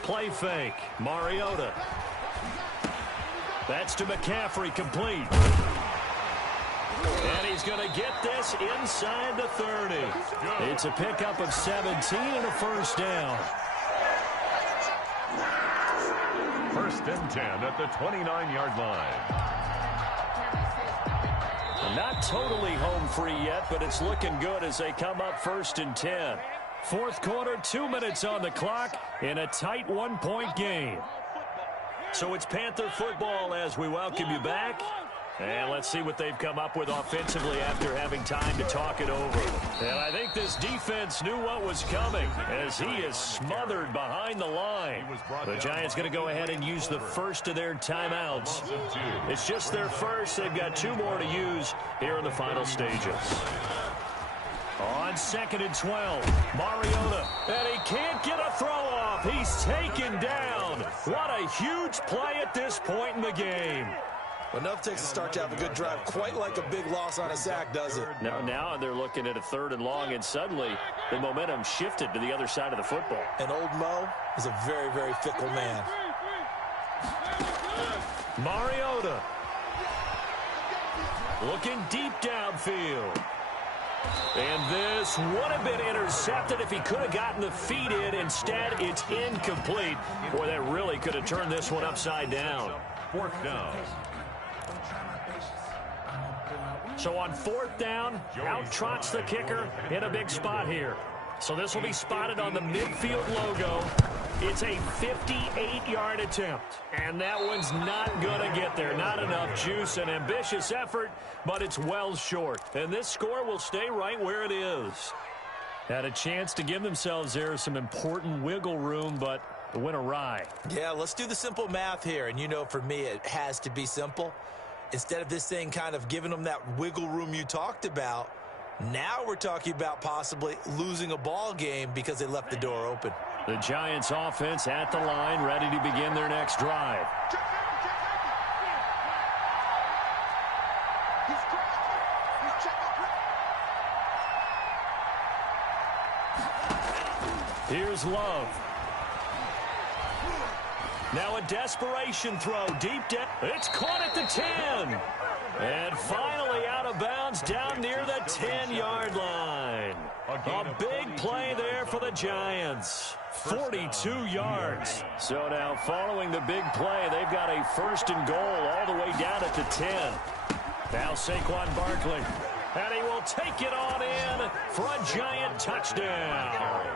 Play fake. Mariota. That's to McCaffrey, complete. And he's going to get this inside the 30. It's a pickup of 17 and a first down. 1st and 10 at the 29-yard line. Not totally home free yet, but it's looking good as they come up 1st and 10. 4th quarter, 2 minutes on the clock in a tight 1-point game. So it's Panther football as we welcome you back. And let's see what they've come up with offensively after having time to talk it over. And I think this defense knew what was coming as he is smothered behind the line. The Giants going to go ahead and use the first of their timeouts. It's just their first. They've got 2 more to use here in the final stages. On 2nd and 12, Mariota, and he can't get a throw off. He's taken down. What a huge play at this point in the game. Well, enough takes to start to have a good drive, quite like a big loss on a sack, does it? Now they're looking at a 3rd and long, and suddenly the momentum shifted to the other side of the football. And old Mo is a very, very fickle man. Mariota looking deep downfield. And this would have been intercepted if he could have gotten the feet in. Instead, it's incomplete. Boy, that really could have turned this one upside down. 4th down. So on 4th down, out trots the kicker in a big spot here. So this will be spotted on the midfield logo. It's a 58-yard attempt. And that one's not going to get there. Not enough juice. An ambitious effort, but it's well short. And this score will stay right where it is. Had a chance to give themselves there some important wiggle room, but it went awry. Yeah, let's do the simple math here. And you know, for me, it has to be simple. Instead of this thing kind of giving them that wiggle room you talked about, now we're talking about possibly losing a ball game because they left the door open. The Giants offense at the line, ready to begin their next drive. Here's Love. Now a desperation throw deep down. It's caught at the 10. And finally out of bounds down near the 10-yard line. A big play there for the Giants. 42 yards. So now following the big play, they've got a 1st and goal all the way down at the 10. Now Saquon Barkley. And he will take it on in for a Giant touchdown.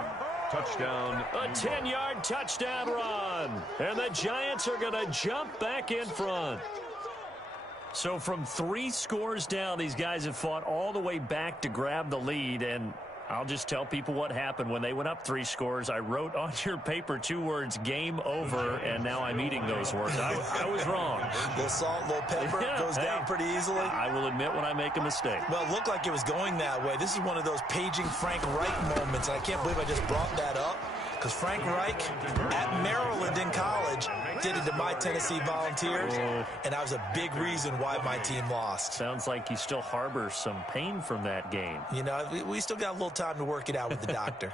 Touchdown. A 10-yard touchdown run. And the Giants are going to jump back in front. So from 3 scores down, these guys have fought all the way back to grab the lead. And I'll just tell people what happened when they went up 3 scores. I wrote on your paper 2 words, game over, and now I'm eating those words. I was wrong. A little salt, a little pepper, goes down pretty easily. I will admit when I make a mistake. Well, it looked like it was going that way. This is one of those paging Frank Reich moments, and I can't believe I just brought that up. Because Frank Reich at Maryland in college did it to my Tennessee Volunteers, and that was a big reason why my team lost. Sounds like you still harbor some pain from that game. You know, we still got a little time to work it out with the doctor.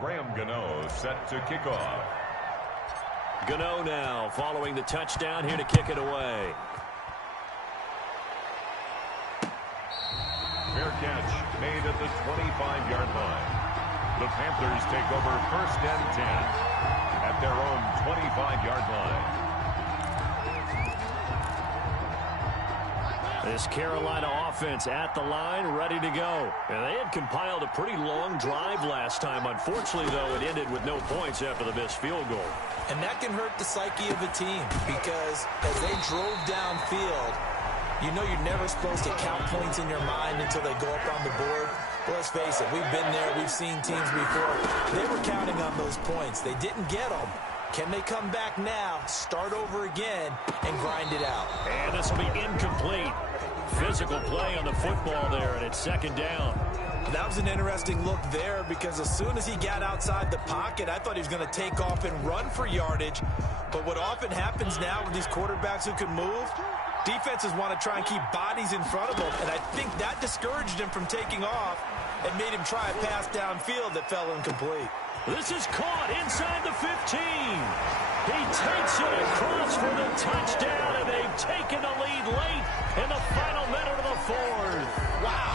Graham Gano set to kick off. Gano now following the touchdown here to kick it away. Fair catch made at the 25-yard line. The Panthers take over 1st and 10 at their own 25-yard line. This Carolina offense at the line, ready to go. And they had compiled a pretty long drive last time. Unfortunately, though, it ended with no points after the missed field goal. And that can hurt the psyche of a team because as they drove downfield, you know you're never supposed to count points in your mind until they go up on the board. But let's face it, we've been there. We've seen teams before. They were counting on those points. They didn't get them. Can they come back now, start over again, and grind it out? And this will be incomplete. Physical play on the football there, and it's 2nd down. That was an interesting look there because as soon as he got outside the pocket, I thought he was going to take off and run for yardage. But what often happens now with these quarterbacks who can move, defenses want to try and keep bodies in front of them, and I think that discouraged him from taking off and made him try a pass downfield that fell incomplete. This is caught inside the 15. He takes it across for the touchdown, and they've taken the lead late in the final minute of the 4th. Wow.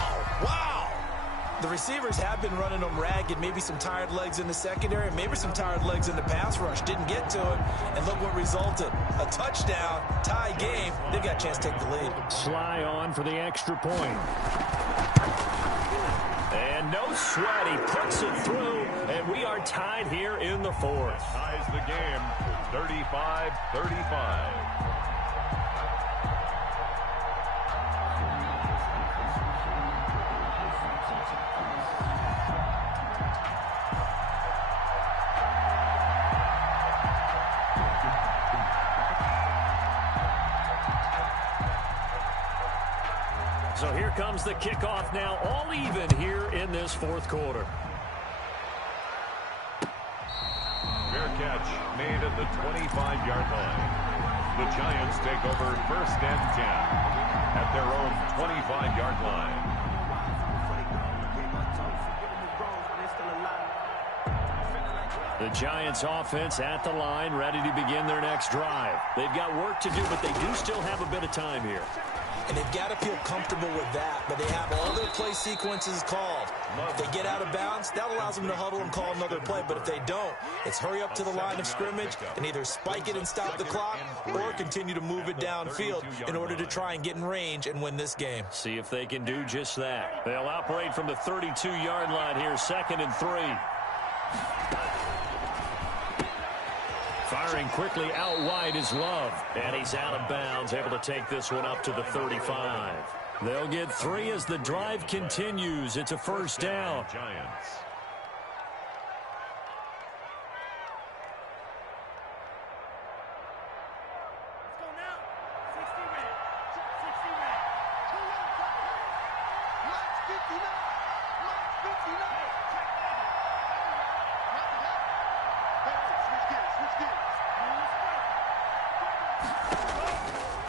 The receivers have been running them ragged, maybe some tired legs in the secondary, maybe some tired legs in the pass rush. Didn't get to him, and look what resulted. A touchdown, tie game. They've got a chance to take the lead. Sly on for the extra point. And no sweat, he puts it through, and we are tied here in the 4th. Ties the game, 35-35. So here comes the kickoff now, all even here in this fourth quarter. Fair catch made at the 25-yard line. The Giants take over 1st and 10 at their own 25-yard line. The Giants offense at the line, ready to begin their next drive. They've got work to do, but they do still have a bit of time here. And they've got to feel comfortable with that, but they have all their play sequences called. If they get out of bounds, that allows them to huddle and call another play. But if they don't, it's hurry up to the line of scrimmage and either spike it and stop the clock or continue to move it downfield in order to try and get in range and win this game. See if they can do just that. They'll operate from the 32-yard line here, 2nd and 3. Firing quickly out wide is Love. And he's out of bounds, able to take this one up to the 35. They'll get 3 as the drive continues. It's a 1st down. Giants.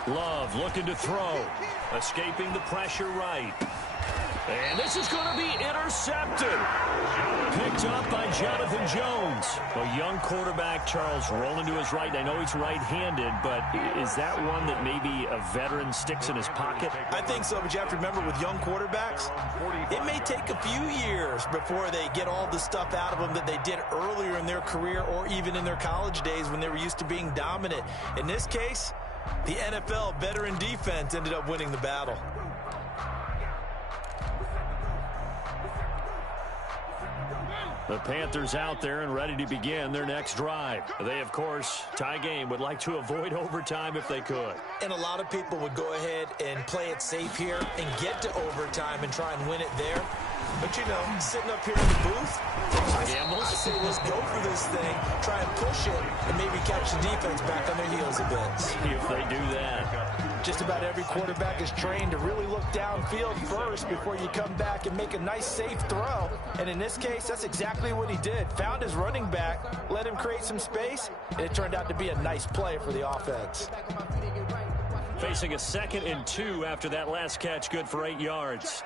Love looking to throw. Escaping the pressure right. And this is going to be intercepted. Picked up by Jonathan Jones. A young quarterback, Charles, rolling to his right. I know he's right-handed, but is that one that maybe a veteran sticks in his pocket? I think so, but you have to remember with young quarterbacks, it may take a few years before they get all the stuff out of them that they did earlier in their career or even in their college days when they were used to being dominant. In this case, the NFL veteran defense ended up winning the battle. The Panthers out there and ready to begin their next drive. They, of course, tie game, would like to avoid overtime if they could. And a lot of people would go ahead and play it safe here and get to overtime and try and win it there. But, you know, sitting up here in the booth, I say let's go for this thing, try and push it, and maybe catch the defense back on their heels a bit. See if they do that. Just about every quarterback is trained to really look downfield first before you come back and make a nice, safe throw. And in this case, that's exactly what he did. Found his running back, let him create some space, and it turned out to be a nice play for the offense. Facing a 2nd and 2 after that last catch, good for 8 yards.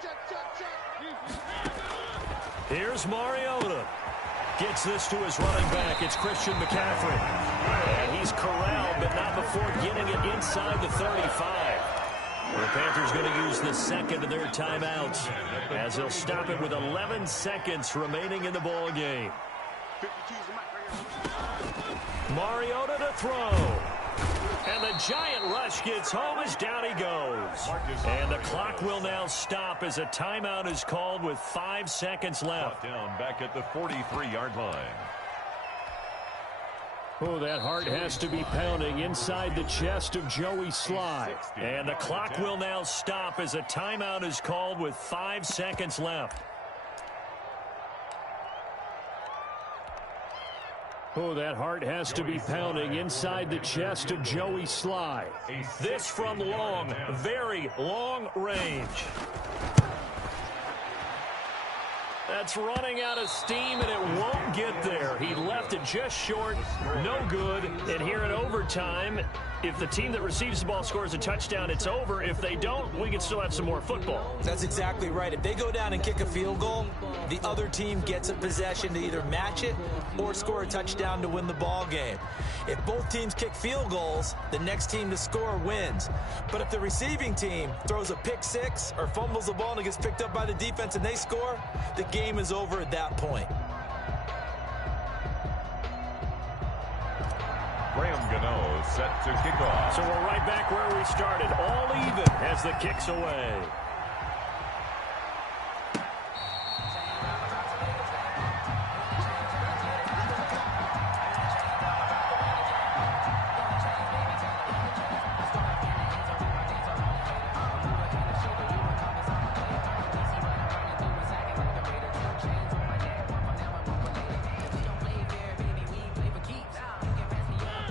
Here's Mariota. Gets this to his running back. It's Christian McCaffrey. And he's corralled, but not before getting it inside the 35. The Panthers going to use the 2nd of their timeouts as they'll stop it with 11 seconds remaining in the ball game. Mariota to throw. And the giant rush gets home as down he goes. And the clock will now stop as a timeout is called with 5 seconds left. Down back at the 43-yard line. Oh, that heart has to be pounding inside the chest of Joey Sly. And the clock will now stop as a timeout is called with 5 seconds left. Oh, that heart has to be pounding inside the chest of Joey Sly. This from long, very long range. That's running out of steam, and it won't get there. He left it just short, no good. And here in overtime, if the team that receives the ball scores a touchdown, it's over. If they don't, we can still have some more football. That's exactly right. If they go down and kick a field goal, the other team gets a possession to either match it or score a touchdown to win the ball game. If both teams kick field goals, the next team to score wins. But if the receiving team throws a pick six or fumbles the ball and it gets picked up by the defense and they score, the game is over at that point. Graham Gano set to kick off. So we're right back where we started, all even as the kick's away.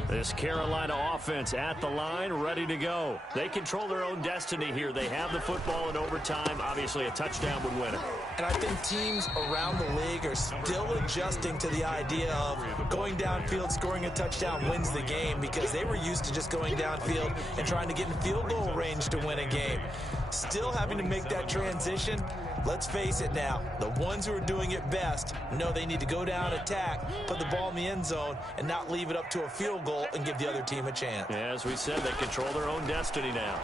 This Carolina offense at the line, ready to go. They control their own destiny here. They have the football in overtime. Obviously, a touchdown would win it. And I think teams around the league are still adjusting to the idea of going downfield, scoring a touchdown wins the game, because they were used to just going downfield and trying to get in field goal range to win a game. Still having to make that transition. Let's face it now, the ones who are doing it best know they need to go down, attack, put the ball in the end zone, and not leave it up to a field goal and give the other team a chance. Yeah, as we said, they control their own destiny now.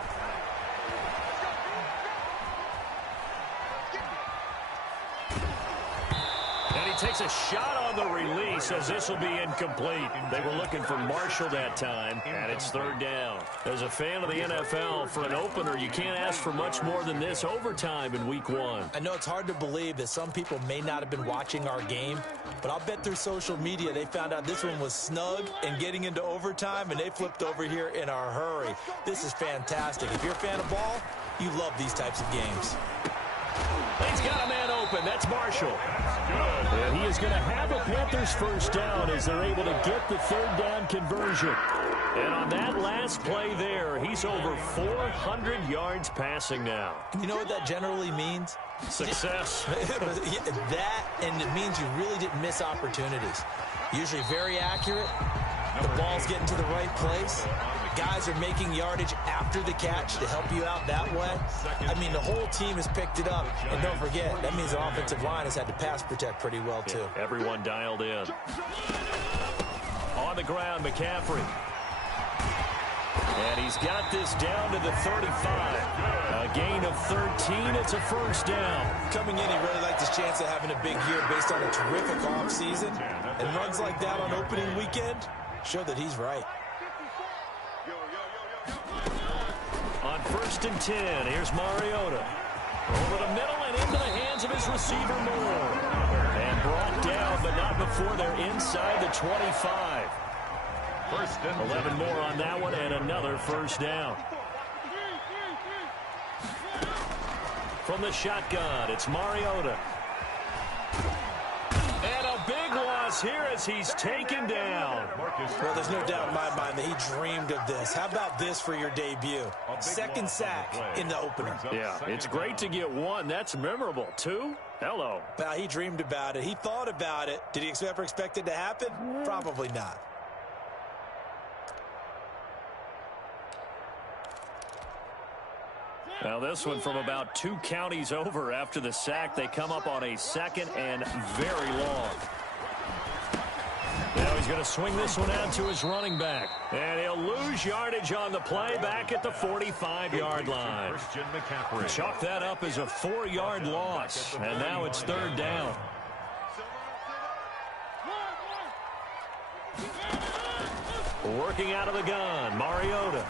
And he takes a shot on the release as this will be incomplete. They were looking for Marshall that time, and it's third down. As a fan of the NFL, for an opener, you can't ask for much more than this overtime in week 1. I know it's hard to believe that some people may not have been watching our game, but I'll bet through social media they found out this one was snug and getting into overtime, and they flipped over here in a hurry. This is fantastic. If you're a fan of ball, you love these types of games. He's got a man open. That's Marshall. And he is going to have a Panthers first down as they're able to get the third down conversion. And on that last play there, he's over 400 yards passing now. You know what that generally means? Success. That, and it means you really didn't miss opportunities. Usually very accurate. The ball's getting to the right place. Guys are making yardage after the catch to help you out that way. I mean, the whole team has picked it up. And don't forget, that means the offensive line has had to pass protect pretty well, too. Yeah, everyone dialed in. On the ground, McCaffrey. And he's got this down to the 35. A gain of 13. It's a first down. Coming in, he really liked his chance of having a big year based on a terrific offseason. And runs like that on opening weekend show that he's right. On 1st and 10, here's Mariota. Over the middle and into the hands of his receiver, Moore. And brought down, but not before they're inside the 25. 11 more on that one, and another first down. From the shotgun, it's Mariota. And a big loss here as he's taken down. Well, there's no doubt in my mind that he dreamed of this. How about this for your debut? Second sack in the opener. Yeah, it's great to get one. That's memorable. 2? Hello. Well, he dreamed about it. He thought about it. Did he ever expect it to happen? Probably not. Now this one from about 2 counties over after the sack. They come up on a second and very long. Now he's going to swing this one out to his running back. And he'll lose yardage on the play back at the 45-yard line. Chalk that up as a 4-yard loss. And now it's third down. Working out of the gun, Mariota.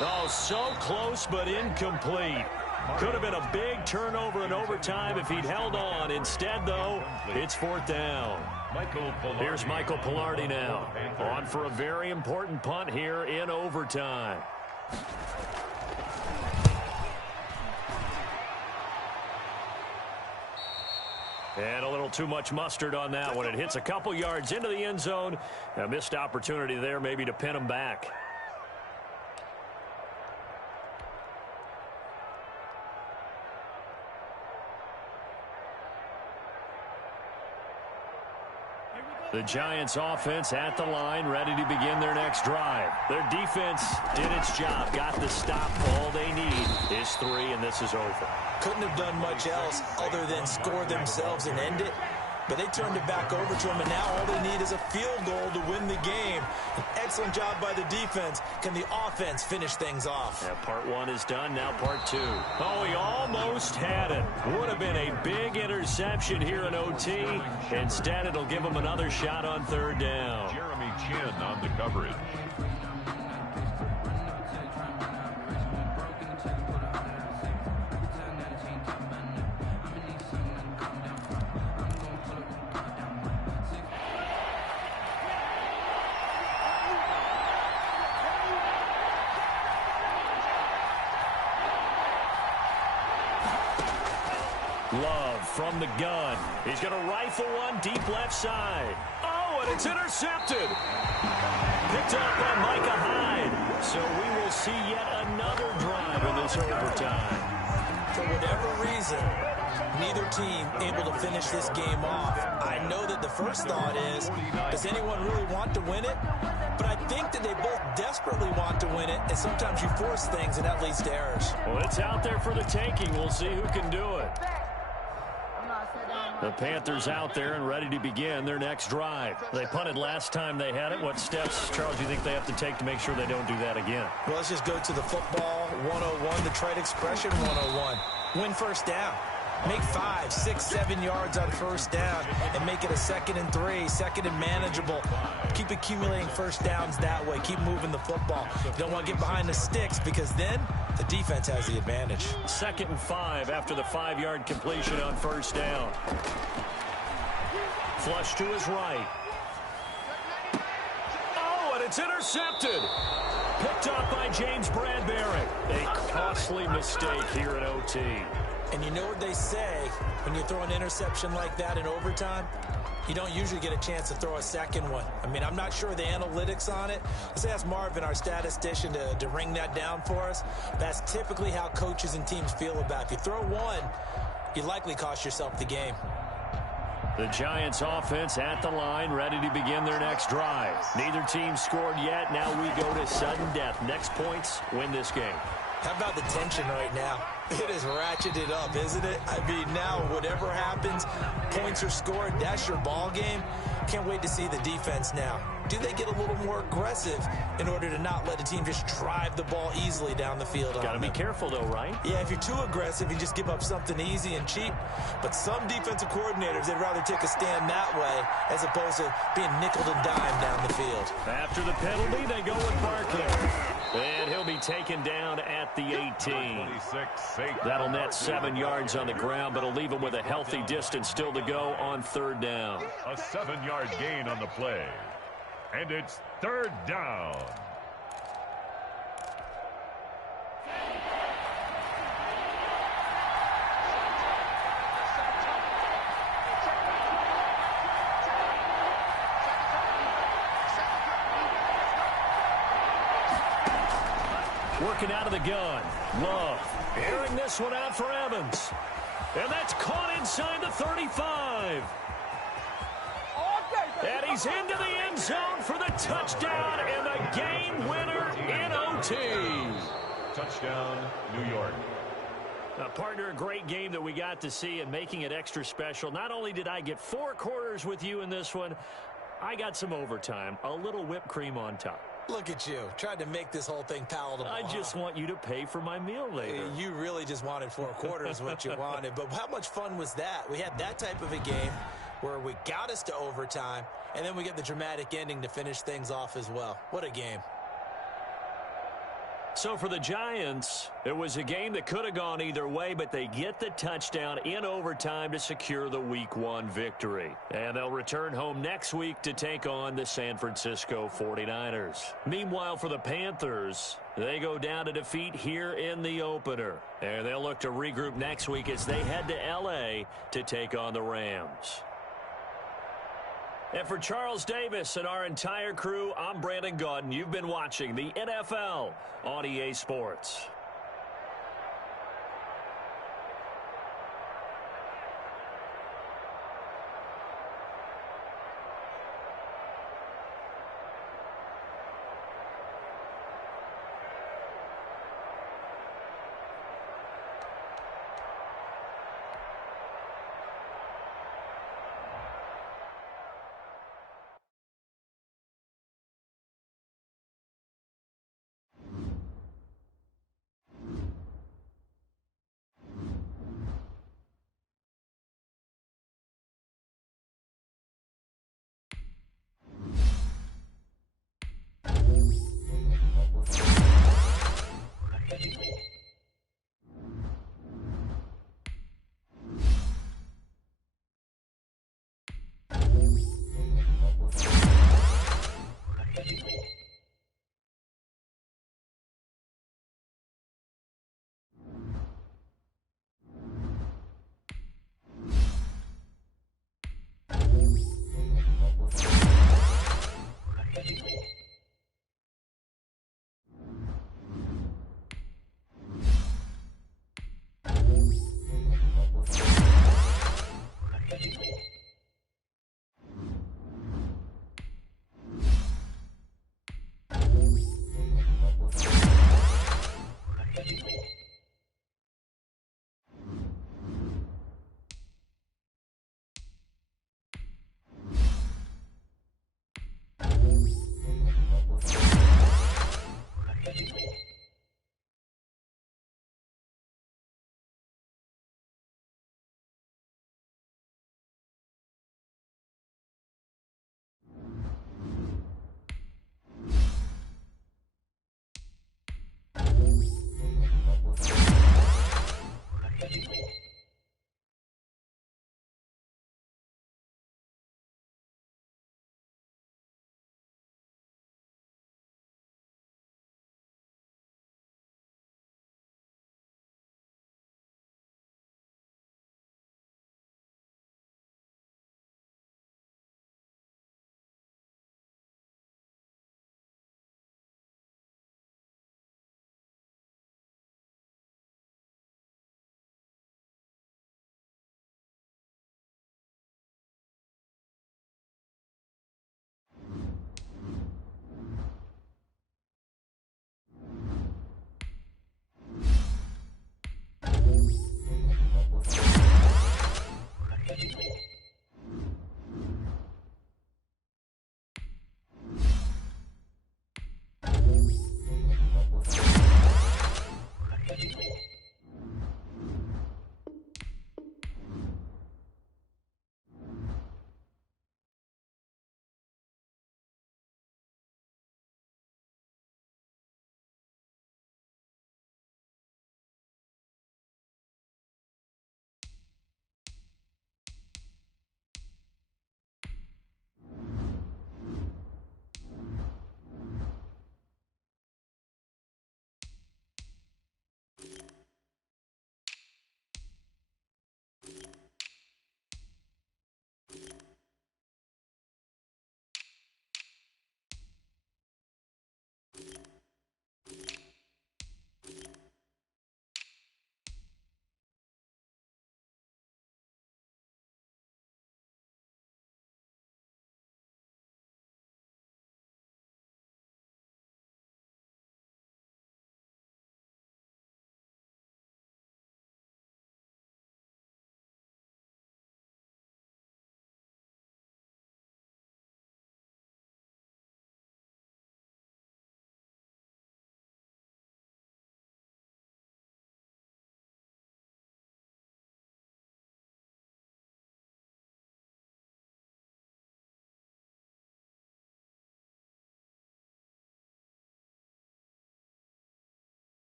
Oh, so close but incomplete. Could have been a big turnover in overtime if he'd held on. Instead, though, it's fourth down. Here's Michael Palardy now. On for a very important punt here in overtime. And a little too much mustard on that one. It hits a couple yards into the end zone. A missed opportunity there maybe to pin him back. The Giants offense at the line, ready to begin their next drive. Their defense did its job, got the stop. All they need is 3, and this is over. Couldn't have done much else other than score themselves and end it. But they turned it back over to him, and now all they need is a field goal to win the game. An excellent job by the defense. Can the offense finish things off? Yeah, part 1 is done, now part 2. Oh, he almost had it. Would have been a big interception here in OT. Instead, it'll give him another shot on third down. Jeremy Chin on the coverage. Love from the gun. He's going to rifle one deep left side. Oh, and it's intercepted. Picked up by Micah Hyde. So we will see yet another drive in this overtime. For whatever reason, neither team able to finish this game off. I know that the first thought is, does anyone really want to win it? But I think that they both desperately want to win it, and sometimes you force things, and that leads to errors. Well, it's out there for the taking. We'll see who can do it. The Panthers out there and ready to begin their next drive. They punted last time they had it. What steps, Charles, do you think they have to take to make sure they don't do that again? Well, let's just go to the football 101, the trade expression 101. Win first down. Make 5, 6, 7 yards on first down and make it a 2nd and 3, 2nd and manageable. Keep accumulating first downs that way. Keep moving the football. You don't want to get behind the sticks because then the defense has the advantage. 2nd and 5 after the 5-yard completion on first down. Flush to his right. Oh, and it's intercepted. Picked up by James Bradbury. A costly mistake here in OT. And you know what they say, when you throw an interception like that in overtime, you don't usually get a chance to throw a second one. I mean, I'm not sure of the analytics on it. Let's ask Marvin, our statistician, to ring that down for us. That's typically how coaches and teams feel about it. If you throw one, you likely cost yourself the game. The Giants offense at the line, ready to begin their next drive. Neither team scored yet. Now we go to sudden death. Next points win this game. How about the tension right now? It is ratcheted up, isn't it? I mean, now whatever happens, points are scored. That's your ball game. Can't wait to see the defense now. Do they get a little more aggressive in order to not let a team just drive the ball easily down the field? Got to be careful, though, right? Yeah, if you're too aggressive, you just give up something easy and cheap. But some defensive coordinators, they'd rather take a stand that way as opposed to being nickeled and dimed down the field. After the penalty, they go with Barkley. And he'll be taken down at the 18. That'll net 7 yards on the ground, but it'll leave him with a healthy distance still to go on third down. A 7-yard gain on the play. And it's third down. Working out of the gun. Love airing this one out for Evans. And that's caught inside the 35. And he's into the end zone for the touchdown and the game winner in OT. Touchdown, New York. Partner, a great game that we got to see and making it extra special. Not only did I get 4 quarters with you in this one, I got some overtime, a little whipped cream on top. Look at you, tried to make this whole thing palatable. I just want you to pay for my meal later. You really just wanted 4 quarters what you wanted. But how much fun was that? We had that type of a game where we got us to overtime, and then we get the dramatic ending to finish things off as well. What a game. So for the Giants, it was a game that could have gone either way, but they get the touchdown in overtime to secure the Week 1 victory. And they'll return home next week to take on the San Francisco 49ers. Meanwhile, for the Panthers, they go down to defeat here in the opener. And they'll look to regroup next week as they head to L.A. to take on the Rams. And for Charles Davis and our entire crew, I'm Brandon Gaudin. You've been watching the NFL on EA Sports.